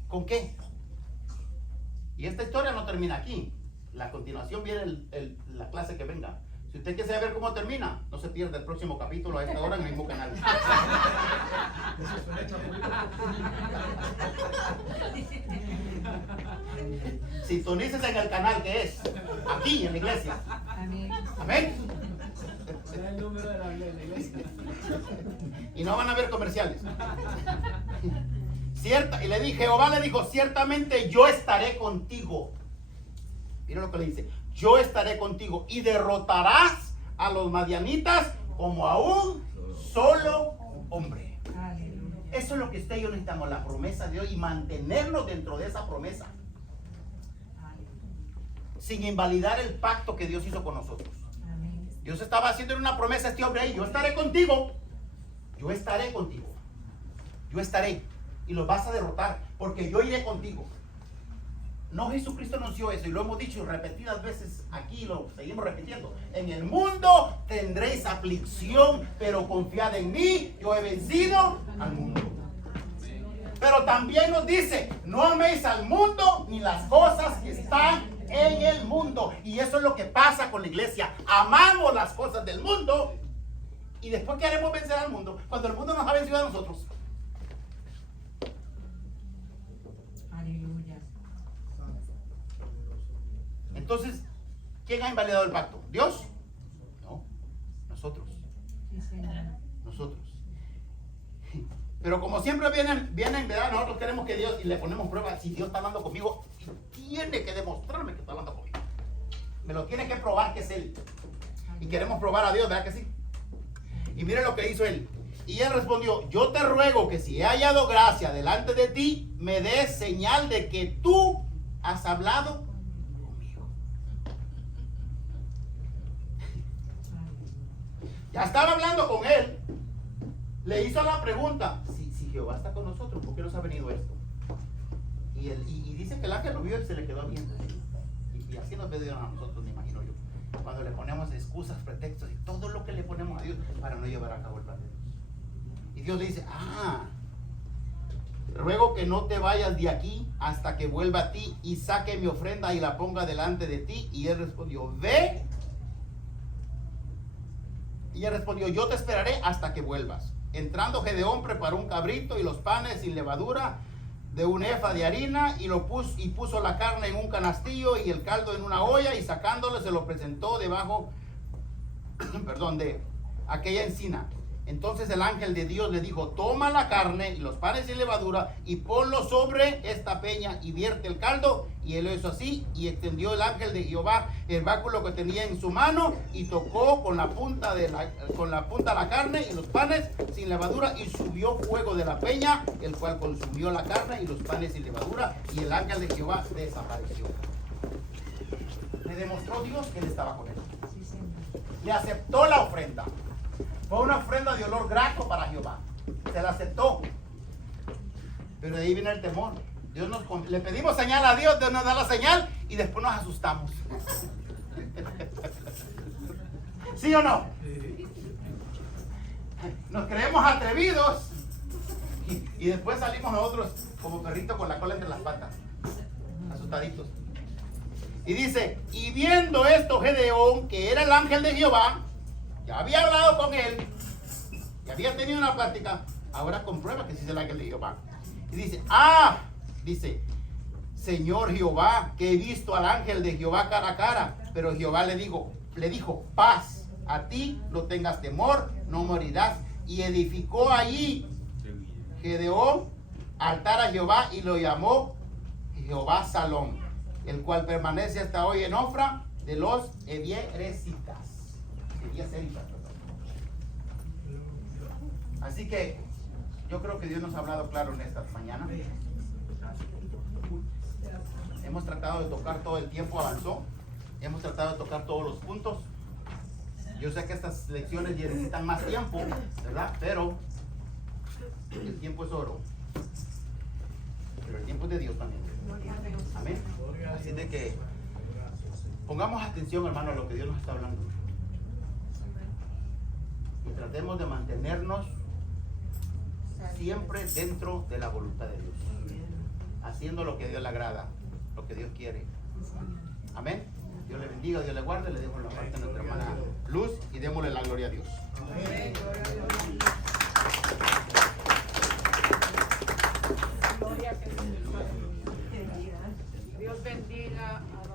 ¿Con qué? Y esta historia no termina aquí. La continuación viene la clase que venga. Si usted quiere saber cómo termina, no se pierda el próximo capítulo a esta hora en el mismo canal. Sintonícese en el canal que es aquí en la iglesia. Amén. Amén. ¿Cuál es el número de la iglesia? Y no van a haber comerciales. Cierta, y le dije, Jehová le dijo: ciertamente yo estaré contigo. Mira lo que le dice: yo estaré contigo y derrotarás a los madianitas como a un solo hombre. Aleluya. Eso es lo que usted y yo necesitamos, la promesa de Dios, y mantenernos dentro de esa promesa, sin invalidar el pacto que Dios hizo con nosotros. Amén. Dios estaba haciendo una promesa a este hombre ahí: yo estaré contigo, yo estaré contigo, yo estaré, y los vas a derrotar, porque yo iré contigo. No, Jesucristo anunció eso, y lo hemos dicho repetidas veces aquí, lo seguimos repitiendo: en el mundo tendréis aflicción, pero confiad en mí, yo he vencido al mundo. Pero también nos dice: no améis al mundo ni las cosas que están en el mundo. Y eso es lo que pasa con la iglesia: amamos las cosas del mundo, y después ¿qué haremos? Vencer al mundo, cuando el mundo nos ha vencido a nosotros. Aleluya. Entonces, ¿quién ha invalidado el pacto? ¿Dios? No, nosotros. Sí, Señor. Nosotros. Pero como siempre vienen, ¿verdad? Nosotros queremos que Dios, y le ponemos prueba: si Dios está hablando conmigo, tiene que demostrarme que está hablando conmigo. Me lo tiene que probar que es Él. Y queremos probar a Dios, ¿verdad que sí? Y mire lo que hizo Él. Y Él respondió: yo te ruego que si he hallado gracia delante de ti, me des señal de que tú has hablado conmigo. Ya estaba hablando con Él. Le hizo la pregunta: si Jehová está con nosotros, ¿por qué nos ha venido esto? Y dice que el ángel lo vio y se le quedó viendo. Y así nos ve a nosotros, me imagino yo, cuando le ponemos excusas, pretextos y todo lo que le ponemos a Dios para no llevar a cabo el plan de Dios. Y Dios le dice: ruego que no te vayas de aquí hasta que vuelva a ti y saque mi ofrenda y la ponga delante de ti. Y él respondió: ve. Y él respondió: yo te esperaré hasta que vuelvas. Entrando Gedeón, preparó un cabrito y los panes sin levadura de un efa de harina, y puso la carne en un canastillo y el caldo en una olla, y sacándolo se lo presentó debajo de aquella encina. Entonces el ángel de Dios le dijo: toma la carne y los panes sin levadura y ponlo sobre esta peña y vierte el caldo. Y él lo hizo así, y extendió el ángel de Jehová el báculo que tenía en su mano y tocó con la punta la carne y los panes sin levadura, y subió fuego de la peña, el cual consumió la carne y los panes sin levadura, y el ángel de Jehová desapareció. Le demostró Dios que él estaba con él. Sí, Señor. Le aceptó la ofrenda. Fue una ofrenda de olor grato para Jehová. Se la aceptó. Pero de ahí viene el temor. Le pedimos señal a Dios, Dios nos da la señal y después nos asustamos. ¿Sí o no? Nos creemos atrevidos y después salimos nosotros como perritos con la cola entre las patas, asustaditos. Y dice: y viendo esto Gedeón, que era el ángel de Jehová, ya había hablado con él, ya había tenido una plática, ahora comprueba que sí es el ángel de Jehová. Y dice: Señor Jehová, que he visto al ángel de Jehová cara a cara. Pero Jehová le dijo: paz, a ti no tengas temor, no morirás. Y edificó allí Gedeón altar a Jehová y lo llamó Jehová Salón, el cual permanece hasta hoy en Ofra de los Ebierecitas. Así que yo creo que Dios nos ha hablado claro en esta mañana. Hemos tratado de tocar todo el tiempo, avanzó. Hemos tratado de tocar todos los puntos. Yo sé que estas lecciones necesitan más tiempo, ¿verdad? Pero el tiempo es oro. pero el tiempo es de Dios también. Amén. Así de que pongamos atención, hermano, a lo que Dios nos está hablando. Y tratemos de mantenernos siempre dentro de la voluntad de Dios, haciendo lo que a Dios le agrada, lo que Dios quiere. Amén. Dios le bendiga, Dios le guarde. Le dejo en la parte de nuestra hermana Luz y démosle la gloria a Dios. Amén. Gloria a Jesús. Dios bendiga a